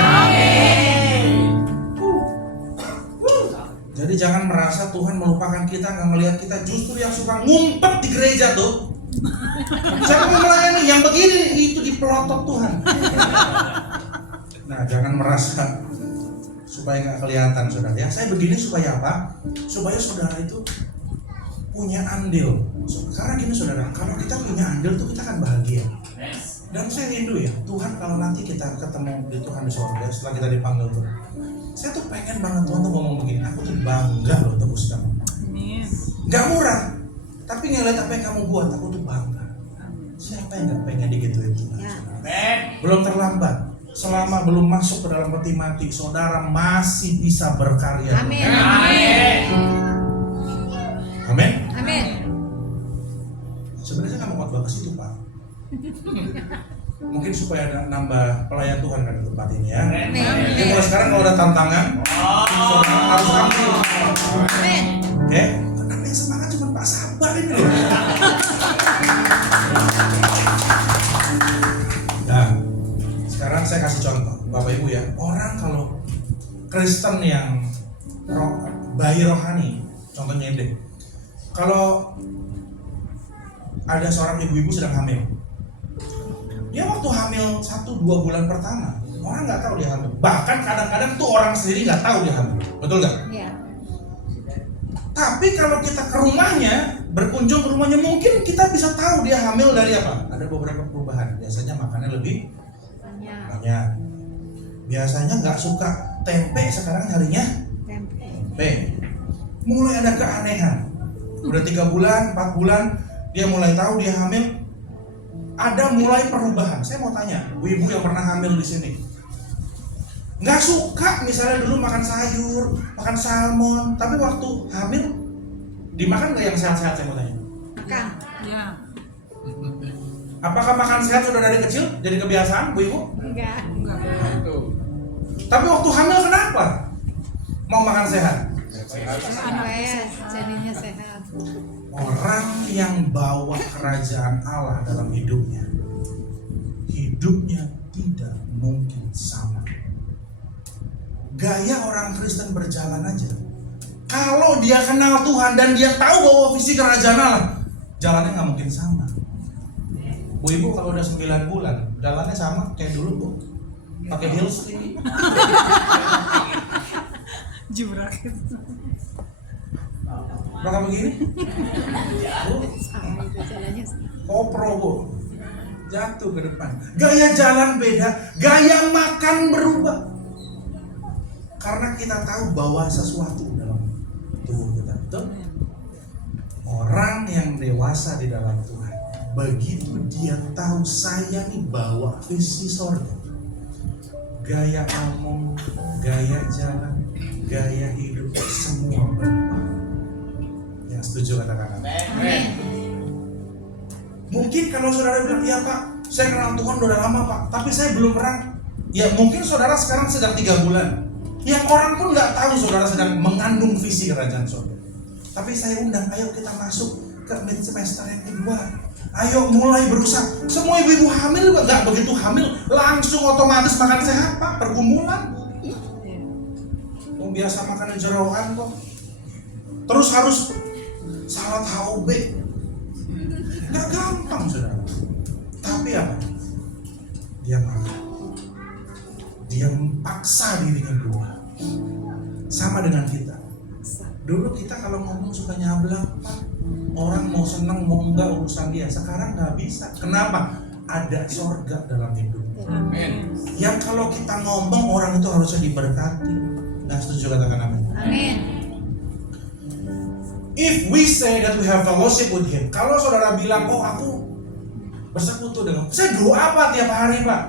Jadi jangan merasa Tuhan melupakan kita, nggak melihat kita. Justru yang suka ngumpet di gereja tuh, saya mau melayani yang begini nih, itu dipelotot Tuhan. Nah, jangan merasa supaya nggak kelihatan saudara. Ya, saya begini supaya apa? Supaya saudara itu punya andil. Karena gini saudara, kalau kita punya andil tuh kita akan bahagia. Dan saya rindu ya, Tuhan kalau nanti kita ketemu di Tuhan di surga setelah kita dipanggil Tuhan. Saya tuh pengen banget Tuhan tuh ngomong begini, aku tuh bangga loh tebus kamu. Amin. Gak murah, tapi ngeliat apa yang kamu buat, aku tuh bangga. Siapa yang gak pengen digituin Tuhan? Belum terlambat. Selama belum masuk ke dalam peti mati, saudara masih bisa berkarya. Amin. Amin. Amin. Sebenarnya saya nggak mau khotbah ke situ Pak. Mungkin supaya ada nambah pelayan Tuhan kan di tempat ini ya. Jadi mulai sekarang kalau ada tantangan, saudara harus ambil. Amin. Oke? Kenapa yang semangat cuma Pak Sabar ini loh. Nah, sekarang saya kasih contoh, Bapak Ibu ya. Orang kalau Kristen yang bayi rohani, contohnya ini. Kalau ada seorang ibu-ibu sedang hamil, dia waktu hamil 1-2 bulan pertama, orang nggak tahu dia hamil. Bahkan kadang-kadang tuh orang sendiri nggak tahu dia hamil, betul nggak? Iya. Tapi kalau kita ke rumahnya, berkunjung ke rumahnya, mungkin kita bisa tahu dia hamil dari apa? Ada beberapa perubahan. Biasanya makannya lebih banyak. Biasanya nggak suka tempe, sekarang harinya tempe. Mulai ada keanehan. Udah 3 bulan, 4 bulan, dia mulai tahu dia hamil. Ada mulai perubahan. Saya mau tanya, ibu yang pernah hamil di sini, nggak suka misalnya dulu makan sayur, makan salmon, tapi waktu hamil dimakan nggak yang sehat-sehat? Saya mau tanya. Makan. Ya. Apakah makan sehat sudah dari kecil jadi kebiasaan, Bu Ibu? Enggak. Enggak. Tapi waktu hamil kenapa mau makan sehat? Supaya janinnya sehat. Orang yang bawa kerajaan Allah dalam hidupnya tidak mungkin sama. Gaya orang Kristen berjalan aja. Kalau dia kenal Tuhan dan dia tahu bahwa visi kerajaan Allah, jalannya nggak mungkin sama. Bu Ibu kalau udah 9 bulan, jalannya sama kayak dulu Bu, pakai heels ini. Jubrak. Bakal begini, Bu, Sama itu jalannya. kopro Bu, jatuh ke depan. Gaya jalan beda, gaya makan berubah. Karena kita tahu bahwa sesuatu dalam tubuh kita, betul? Orang yang dewasa di dalam Tuhan, begitu dia tahu saya nih bawa visi sorga, gaya ngomong, gaya jalan, gaya hidup, semua berubah. Yang setuju katakan amin. Amin. Mungkin kalau saudara bilang, iya Pak, saya kenal Tuhan udah lama Pak, tapi saya belum pernah. Ya mungkin saudara sekarang sedang 3 bulan. Yang orang pun nggak tahu saudara sedang mengandung visi kerajaan sorga. Tapi saya undang, ayo kita masuk ke mid semester yang kedua. Ayo mulai berusaha. Semua ibu-ibu hamil juga nggak begitu hamil langsung otomatis makan sehat Pak, pergumulan. Biasa makan jeroan kok. Terus harus salad HOB. Nggak gampang saudara. Tapi apa? Dia makan. Dia memaksa dirinya berubah. Sama dengan kita. Dulu kita kalau ngomong suka nyablak Pak. Orang mau senang mau enggak urusan dia. Sekarang nggak bisa. Kenapa? Ada sorga dalam hidup. Amin. Yang kalau kita ngomong orang itu harusnya diberkati. Nah, setuju katakan amin. Amin. If we say that we have fellowship with Him, kalau saudara bilang, oh aku bersekutu dengan, saya doa Pak tiap hari Pak.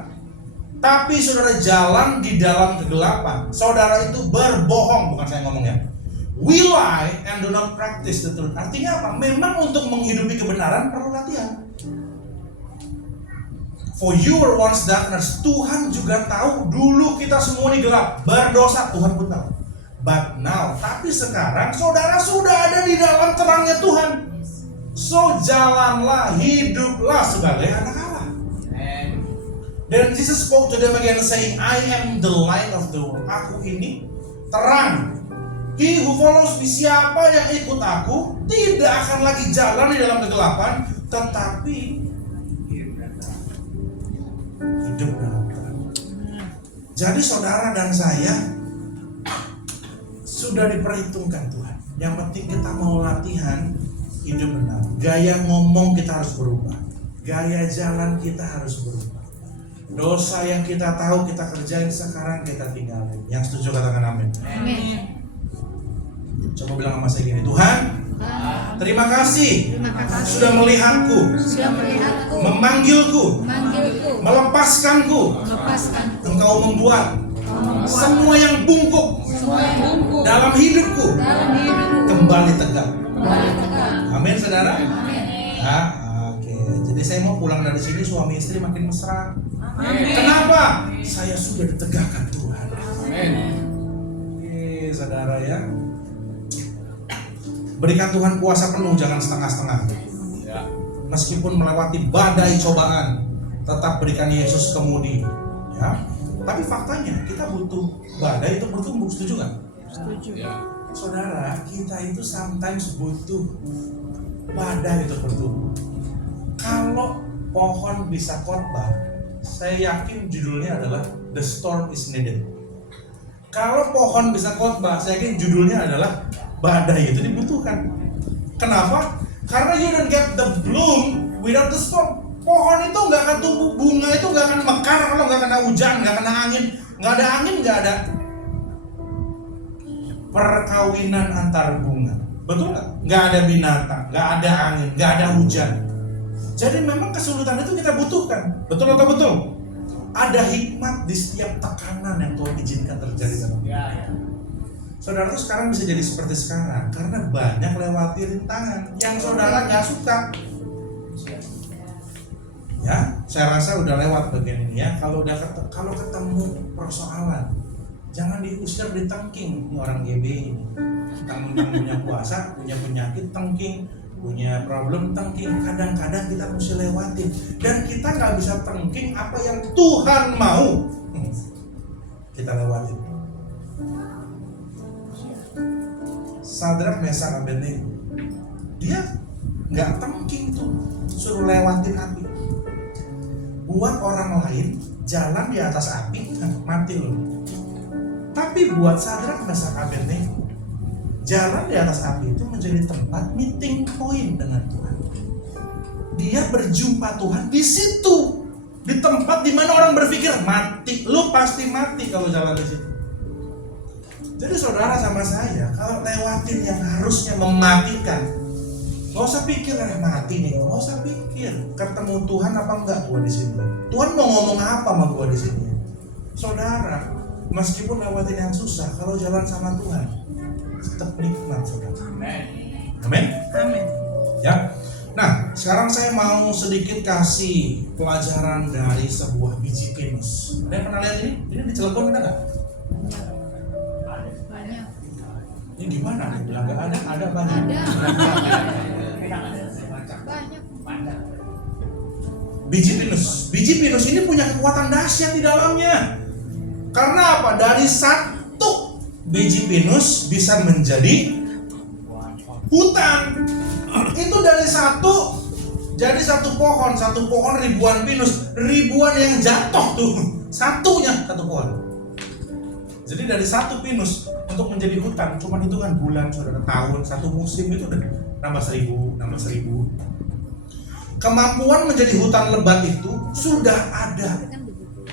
Tapi saudara jalan di dalam kegelapan, saudara itu berbohong, bukan saya ngomongnya. We lie and do not practice the truth. Artinya apa? Memang untuk menghidupi kebenaran perlu latihan. For you were once darkness. Tuhan juga tahu dulu kita semua ini gelap, berdosa, Tuhan pun tahu. But now, tapi sekarang saudara sudah ada di dalam terangnya Tuhan. So jalanlah, hiduplah sebagai anak Allah. Dan Jesus spoke to them again saying, I am the light of the world. Aku ini terang. He who follows me, siapa yang ikut aku tidak akan lagi jalan di dalam kegelapan, tetapi hidup dalam terang. Jadi saudara dan saya sudah diperhitungkan Tuhan. Yang penting kita mau latihan hidup benar. Gaya ngomong kita harus berubah. Gaya jalan kita harus berubah. Dosa yang kita tahu kita kerjain sekarang kita tinggalin. Yang setuju katakan amin. Amin. Coba bilang sama saya gini, Tuhan, terima kasih Terima kasih sudah melihatku, sudah melihatku, memanggilku, memanggilku, melepaskanku. melepaskan Engkau membuat semua yang bungkuk semua yang bungkuk dalam hidupku dalam hidupku kembali tegak. kembali tegak. Amin saudara. Amin. Nah, oke. Jadi saya mau pulang dari sini suami istri makin mesra. Amin. Kenapa? Saya sudah ditegakkan Tuhan. Amin. Oke, saudara ya. Berikan Tuhan kuasa penuh, jangan setengah-setengah. Ya. Meskipun melewati badai cobaan, tetap berikan Yesus kemudi. Ya. Tapi faktanya kita butuh badai untuk bertumbuh, setuju nggak? Setuju. Ya. Saudara, kita itu sometimes butuh badai untuk bertumbuh. Kalau pohon bisa khotbah, saya yakin judulnya adalah The Storm is Needed. Kalau pohon bisa khotbah, saya yakin judulnya adalah badai itu dibutuhkan. Kenapa? Karena you don't get the bloom without the storm. Pohon itu nggak akan tumbuh, bunga itu nggak akan mekar kalau nggak kena hujan, nggak kena angin. Nggak ada angin, nggak ada perkawinan antar bunga. Betul nggak? Nggak ada binatang, nggak ada angin, nggak ada hujan. Jadi memang kesulitan itu kita butuhkan. Betul atau betul? Ada hikmat di setiap tekanan yang Tuhan izinkan terjadi dalam hidup. Ya. Saudara tuh sekarang bisa jadi seperti sekarang karena banyak lewati rintangan yang saudara nggak suka. Ya, saya rasa udah lewat bagian ini ya. Kalau ketemu persoalan, jangan diusir, ditengking. Ini orang GB ini. Tentang punya puasa, punya penyakit, tengking, punya problem, tengking. Kadang-kadang kita mesti lewatin. Dan kita nggak bisa tengking apa yang Tuhan mau. Kita lewatin. Sadrak, Mesak, Abednego. Dia nggak tengking tuh, suruh lewatin api. Buat orang lain jalan di atas api, mati loh. Tapi buat Sadrak, Mesak, Abednego, jalan di atas api itu menjadi tempat meeting point dengan Tuhan. Dia berjumpa Tuhan di situ, di tempat di mana orang berpikir mati. Lu pasti mati kalau jalan di situ. Jadi saudara sama saya, kalau lewatin yang harusnya mematikan, gak usah pikir mati nih, gak usah pikir ketemu Tuhan apa enggak gua di sini. Tuhan mau ngomong apa sama gua di sini. Saudara, meskipun lewatin yang susah, kalau jalan sama Tuhan tetap nikmat, saudara. Amin. Amin. Ya. Nah, sekarang saya mau sedikit kasih pelajaran dari sebuah biji pinus. Ada yang pernah lihat ini? Ini di Cilegon ada nggak? Banyak. Ini gimana? Bilang nggak ada? Ada banyak. Banyak. Biji pinus. Biji pinus ini punya kekuatan dahsyat di dalamnya. Karena apa? Dari satu biji pinus bisa menjadi hutan. Itu dari satu jadi satu pohon ribuan pinus, ribuan yang jatuh tuh. Satunya satu pohon. Jadi dari satu pinus untuk menjadi hutan cuma hitungan bulan, saudara, tahun, satu musim itu udah nambah 1000. Kemampuan menjadi hutan lebat itu sudah ada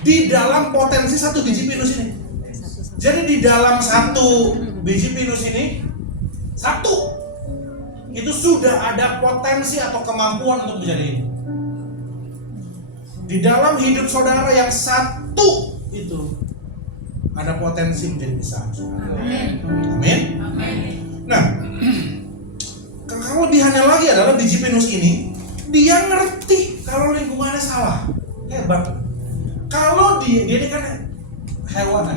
di dalam potensi satu biji pinus ini. Jadi di dalam satu biji pinus ini satu itu sudah ada potensi atau kemampuan untuk menjadi ini. Di dalam hidup saudara yang satu itu ada potensi menjadi besar. Amin. Nah, kelebihannya lagi adalah biji pinus ini, dia ngerti kalau lingkungannya salah. Hebat. Kalau dia ini kan hewan,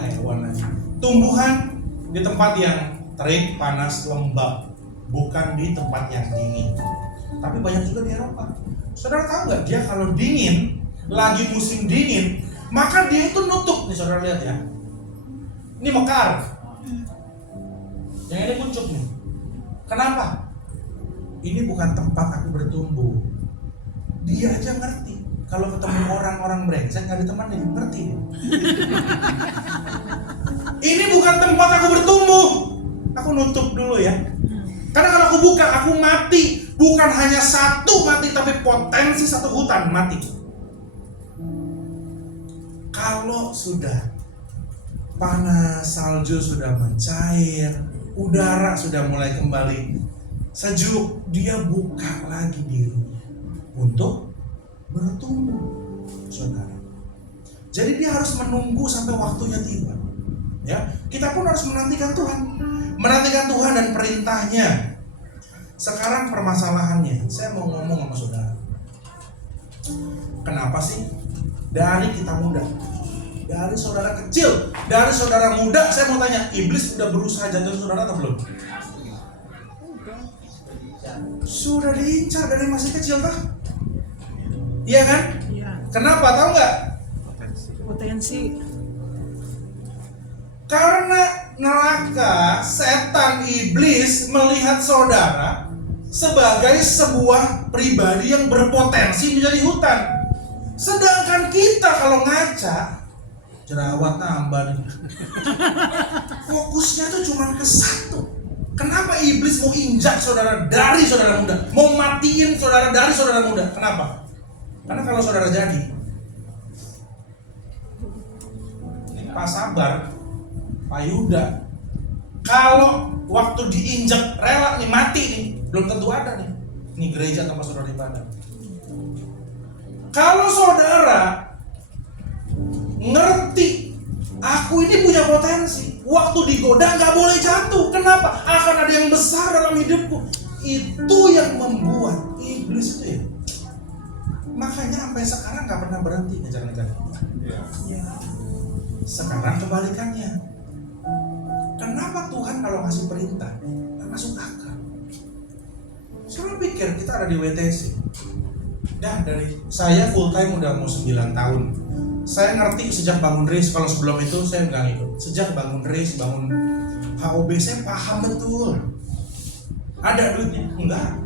tumbuhan di tempat yang terik, panas, lembab, bukan di tempat yang dingin. Tapi banyak juga di Eropa. Saudara tahu nggak, dia kalau dingin, lagi musim dingin, maka dia itu nutup. Nih saudara lihat ya, ini mekar, yang ini kuncup nih. Kenapa? Ini bukan tempat aku bertumbuh. Dia aja ngerti. Kalau ketemu orang-orang brengsek nggak ditemenin, ngerti dia. Ini bukan tempat aku bertumbuh. Aku nutup dulu ya. Karena kalau aku buka, aku mati. Bukan hanya satu mati, tapi potensi satu hutan mati. Kalau sudah panas, salju sudah mencair, udara sudah mulai kembali sejuk, dia buka lagi diri untuk bertumbuh, saudara. Jadi dia harus menunggu sampai waktunya tiba. Ya, kita pun harus menantikan Tuhan. Menantikan Tuhan dan perintahnya. Sekarang permasalahannya, saya mau ngomong sama saudara. Kenapa sih dari kita muda, dari saudara kecil, dari saudara muda, saya mau tanya, iblis udah berusaha jatuhin saudara atau belum? Sudah diincar dari masih kecil kah? Iya kan? Iya. Kenapa, tahu nggak? Potensi. Karena neraka, setan, iblis melihat saudara sebagai sebuah pribadi yang berpotensi menjadi hutan. Sedangkan kita kalau ngaca, jerawat nambah nih. Fokusnya tuh cuma ke satu. Kenapa iblis mau injak saudara dari saudara muda? Mau matiin saudara dari saudara muda? Kenapa? Karena kalau saudara jadi, Pak Sabar, Pak Yuda, kalau waktu diinjak rela nih mati nih, belum tentu ada nih. Ini gereja tempat saudara ibadah. Kalau saudara ngerti, aku ini punya potensi, waktu digoda nggak boleh jatuh. Kenapa? Akan ada yang besar dalam hidupku. Itu yang membuat iblis itu ya. Makanya sampai sekarang nggak pernah berhenti ngejar-ngejar. Sekarang kebalikannya. Kenapa Tuhan kalau kasih perintah nggak masuk akal? Saya pikir kita ada di WTC. Dan dari saya full time udah mau 9 tahun. Saya ngerti sejak bangun race. Kalau sebelum itu saya nggak ngikut. Sejak bangun race, bangun HOB, saya paham betul. Ada duitnya? Enggak.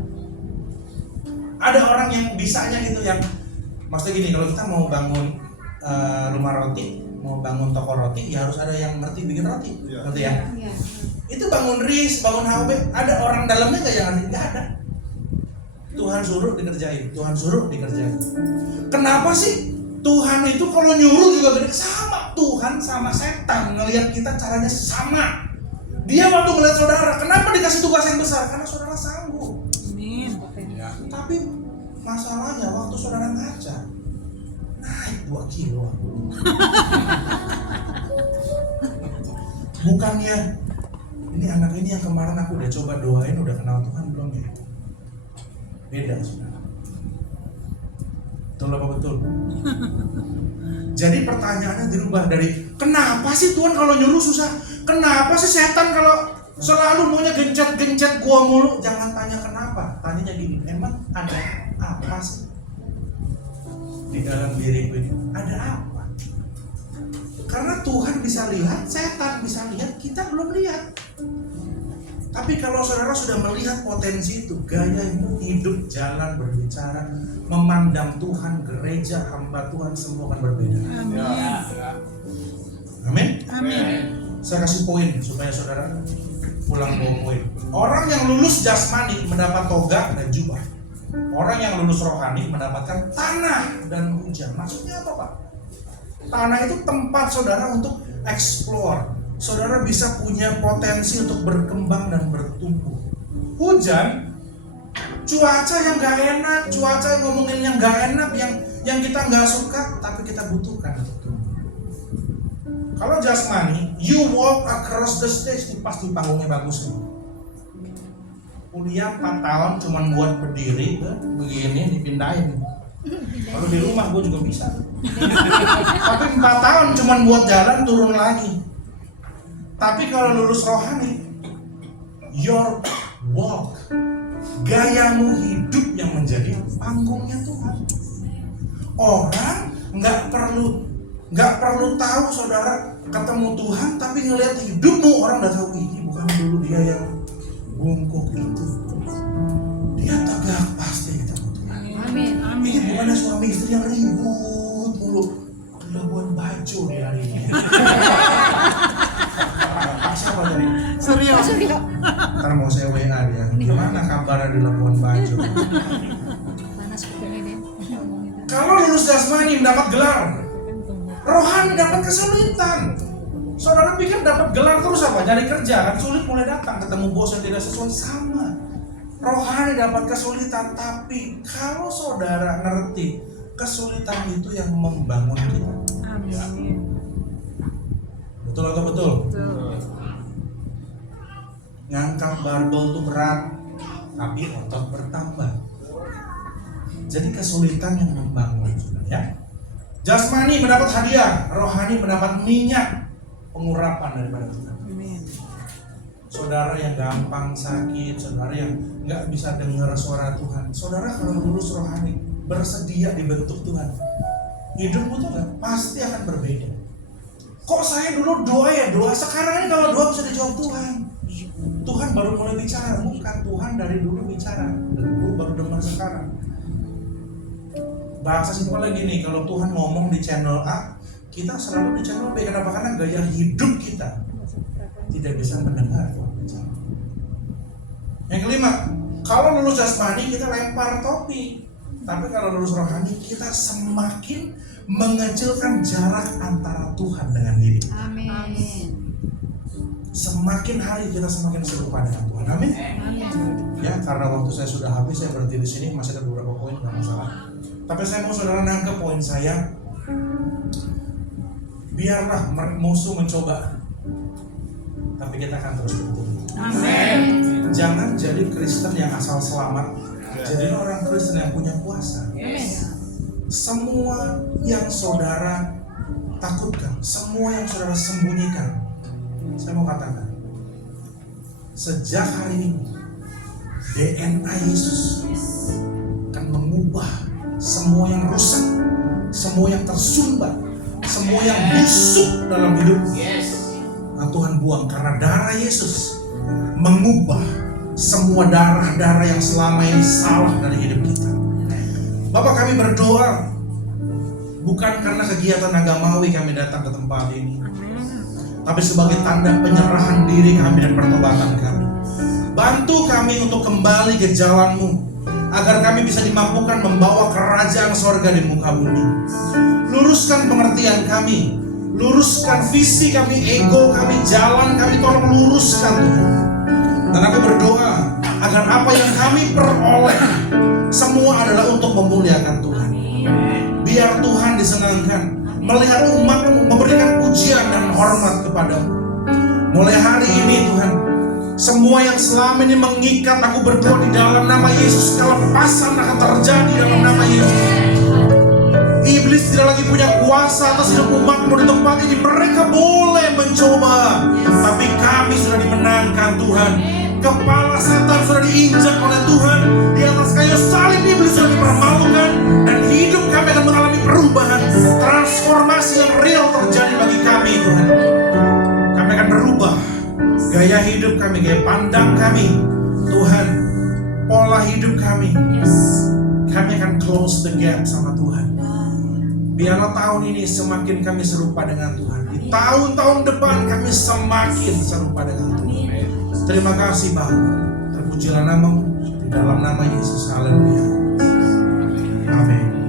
Ada orang yang bisanya gitu, yang maksudnya gini, kalau kita mau bangun rumah roti, mau bangun toko roti, ya harus ada yang ngerti bikin roti, ngerti ya? Iya. Itu bangun RIS, bangun HOB, ada orang dalamnya nggak yang ngerti? Nggak ada. Tuhan suruh dikerjain, Tuhan suruh dikerjain. Kenapa sih Tuhan itu kalau nyuruh juga gede? Sama Tuhan sama setan ngelihat kita caranya sama. Dia waktu ngeliat saudara, kenapa dikasih tugas yang besar? Karena saudara sanggup. Amin. Tapi masalahnya waktu saudara ngaca, naik 2 kilo. Bukannya ini anak ini yang kemarin aku udah coba doain, udah kenal Tuhan belum ya? Beda saudara. Betul apa betul? Jadi pertanyaannya dirubah dari kenapa sih Tuhan kalau nyuruh susah? Kenapa sih setan kalau selalu maunya gencet-gencet gua mulu? Jangan tanya kenapa, tanyanya gini, emang ada apa sih di dalam diriku ini? Ada apa? Karena Tuhan bisa lihat, setan bisa lihat, kita belum lihat. Tapi kalau saudara sudah melihat potensi itu, gaya hidup, jalan, berbicara, memandang Tuhan, gereja, hamba Tuhan, semua akan berbeda. Amin. Amin. Amin. Saya kasih poin supaya saudara pulang bawa poin. Orang yang lulus jasmani mendapat toga dan jubah. Orang yang lulus rohani mendapatkan tanah dan hujan. Maksudnya apa, Pak? Tanah itu tempat saudara untuk explore. Saudara bisa punya potensi untuk berkembang dan bertumbuh. Hujan, cuaca yang gak enak, cuaca yang ngomongin yang gak enak, yang kita gak suka, tapi kita butuhkan untuk tumbuh. Kalau jasmani, you walk across the stage, pasti panggungnya bagus nih. Kuliah 4 tahun cuman buat berdiri, begini dipindahin. Kalau di rumah gue juga bisa. Tapi 4 tahun cuman buat jalan turun lagi. Tapi kalau lulus rohani, your walk, gayamu hidup yang menjadi panggungnya Tuhan. Orang nggak perlu tahu saudara ketemu Tuhan, tapi ngelihat hidupmu orang udah tahu ini bukan dulu dia yang bungkuk itu. Dia tegak pasti ketemu Tuhan. Amin. Ini bukannya suami istri yang ribut mulu, Labuan Bajo di hari ini. Siapa tadi? Suryo. Ntar mau saya WA dia. Gimana kabarnya di Labuan Bajo? Panas begini deh. Kalau lulus jasmani mendapat gelar, rohani dapat kesulitan. Saudara pikir dapat gelar terus apa? Cari kerja kan sulit mulai datang, ketemu bos yang tidak sesuai sama. Rohani dapat kesulitan, tapi kalau saudara ngerti kesulitan itu yang membangun kita. Amin. Betul atau betul? Betul. Ngangkat barbel itu berat, tapi otot bertambah. Jadi kesulitan yang membangun, ya. Jasmani mendapat hadiah, rohani mendapat minyak pengurapan daripada Tuhan. Amin. Saudara yang gampang sakit, saudara yang nggak bisa dengar suara Tuhan, saudara kalau lulus rohani bersedia dibentuk Tuhan, hidupmu tuh nggak pasti akan berbeda. Kok saya dulu doa ya doa, sekarang ini kalau doa bisa dijawab Tuhan. Tuhan baru mulai bicara, bukan Tuhan dari dulu bicara, dari dulu baru dengar sekarang. Bahasa simpelnya gini, kalau Tuhan ngomong di channel A, kita selalu di channel B. Kenapa? Karena gaya hidup kita tidak bisa mendengar Tuhan bicara. Yang kelima, kalau lulus jasmani kita lempar topi, tapi kalau lulus rohani kita semakin mengecilkan jarak antara Tuhan dengan diri. Amin. Semakin hari kita semakin serupa dengan Tuhan. Amin. Ya, karena waktu saya sudah habis, saya berhenti di sini. Masih ada beberapa poin, nggak masalah. Tapi saya mau saudara nangkep poin saya. Biarlah musuh mencoba, tapi kita akan terus bertumbuh. Amin. Jangan jadi Kristen yang asal selamat. Jadi orang Kristen yang punya kuasa. Semua yang saudara takutkan, semua yang saudara sembunyikan, saya mau katakan, sejak hari ini DNA Yesus akan mengubah semua yang rusak, semua yang tersumbat, semua yang busuk dalam hidup. Nah, Tuhan buang karena darah Yesus mengubah semua darah-darah yang selama ini salah dari hidup kita. Bapak, kami berdoa bukan karena kegiatan agamawi kami datang ke tempat ini, tapi sebagai tanda penyerahan diri kami dan pertobatan kami. Bantu kami untuk kembali ke jalan-Mu, agar kami bisa dimampukan membawa kerajaan sorga di muka bumi. Luruskan pengertian kami, luruskan visi kami, ego kami, jalan kami, tolong luruskan Tuhan. Dan aku berdoa agar apa yang kami peroleh semua adalah untuk memuliakan Tuhan. Biar Tuhan disenangkan melihat umat-Mu memberikan pujian dan hormat kepada-Mu. Mulai hari ini Tuhan, semua yang selama ini mengikat, aku berdoa di dalam nama Yesus, kelepasan akan terjadi dalam nama Yesus. Iblis tidak lagi punya kuasa atas hidup umat-Mu di tempat ini. Mereka boleh mencoba, tapi kami sudah dimenangkan Tuhan. Kepala setan sudah diinjak oleh Tuhan. Di atas kayu salib iblis sudah dipermalukan, dan hidup kami akan mengalami perubahan, transformasi yang real terjadi bagi kami Tuhan. Kami akan berubah gaya hidup kami, gaya pandang kami Tuhan, pola hidup kami. Kami akan close the gap sama Tuhan. Biarlah tahun ini semakin kami serupa dengan Tuhan. Di tahun-tahun depan kami semakin serupa dengan Tuhan. Terima kasih Bapa. Terpujilah nama-Mu di dalam nama Yesus. Haleluya. Amin.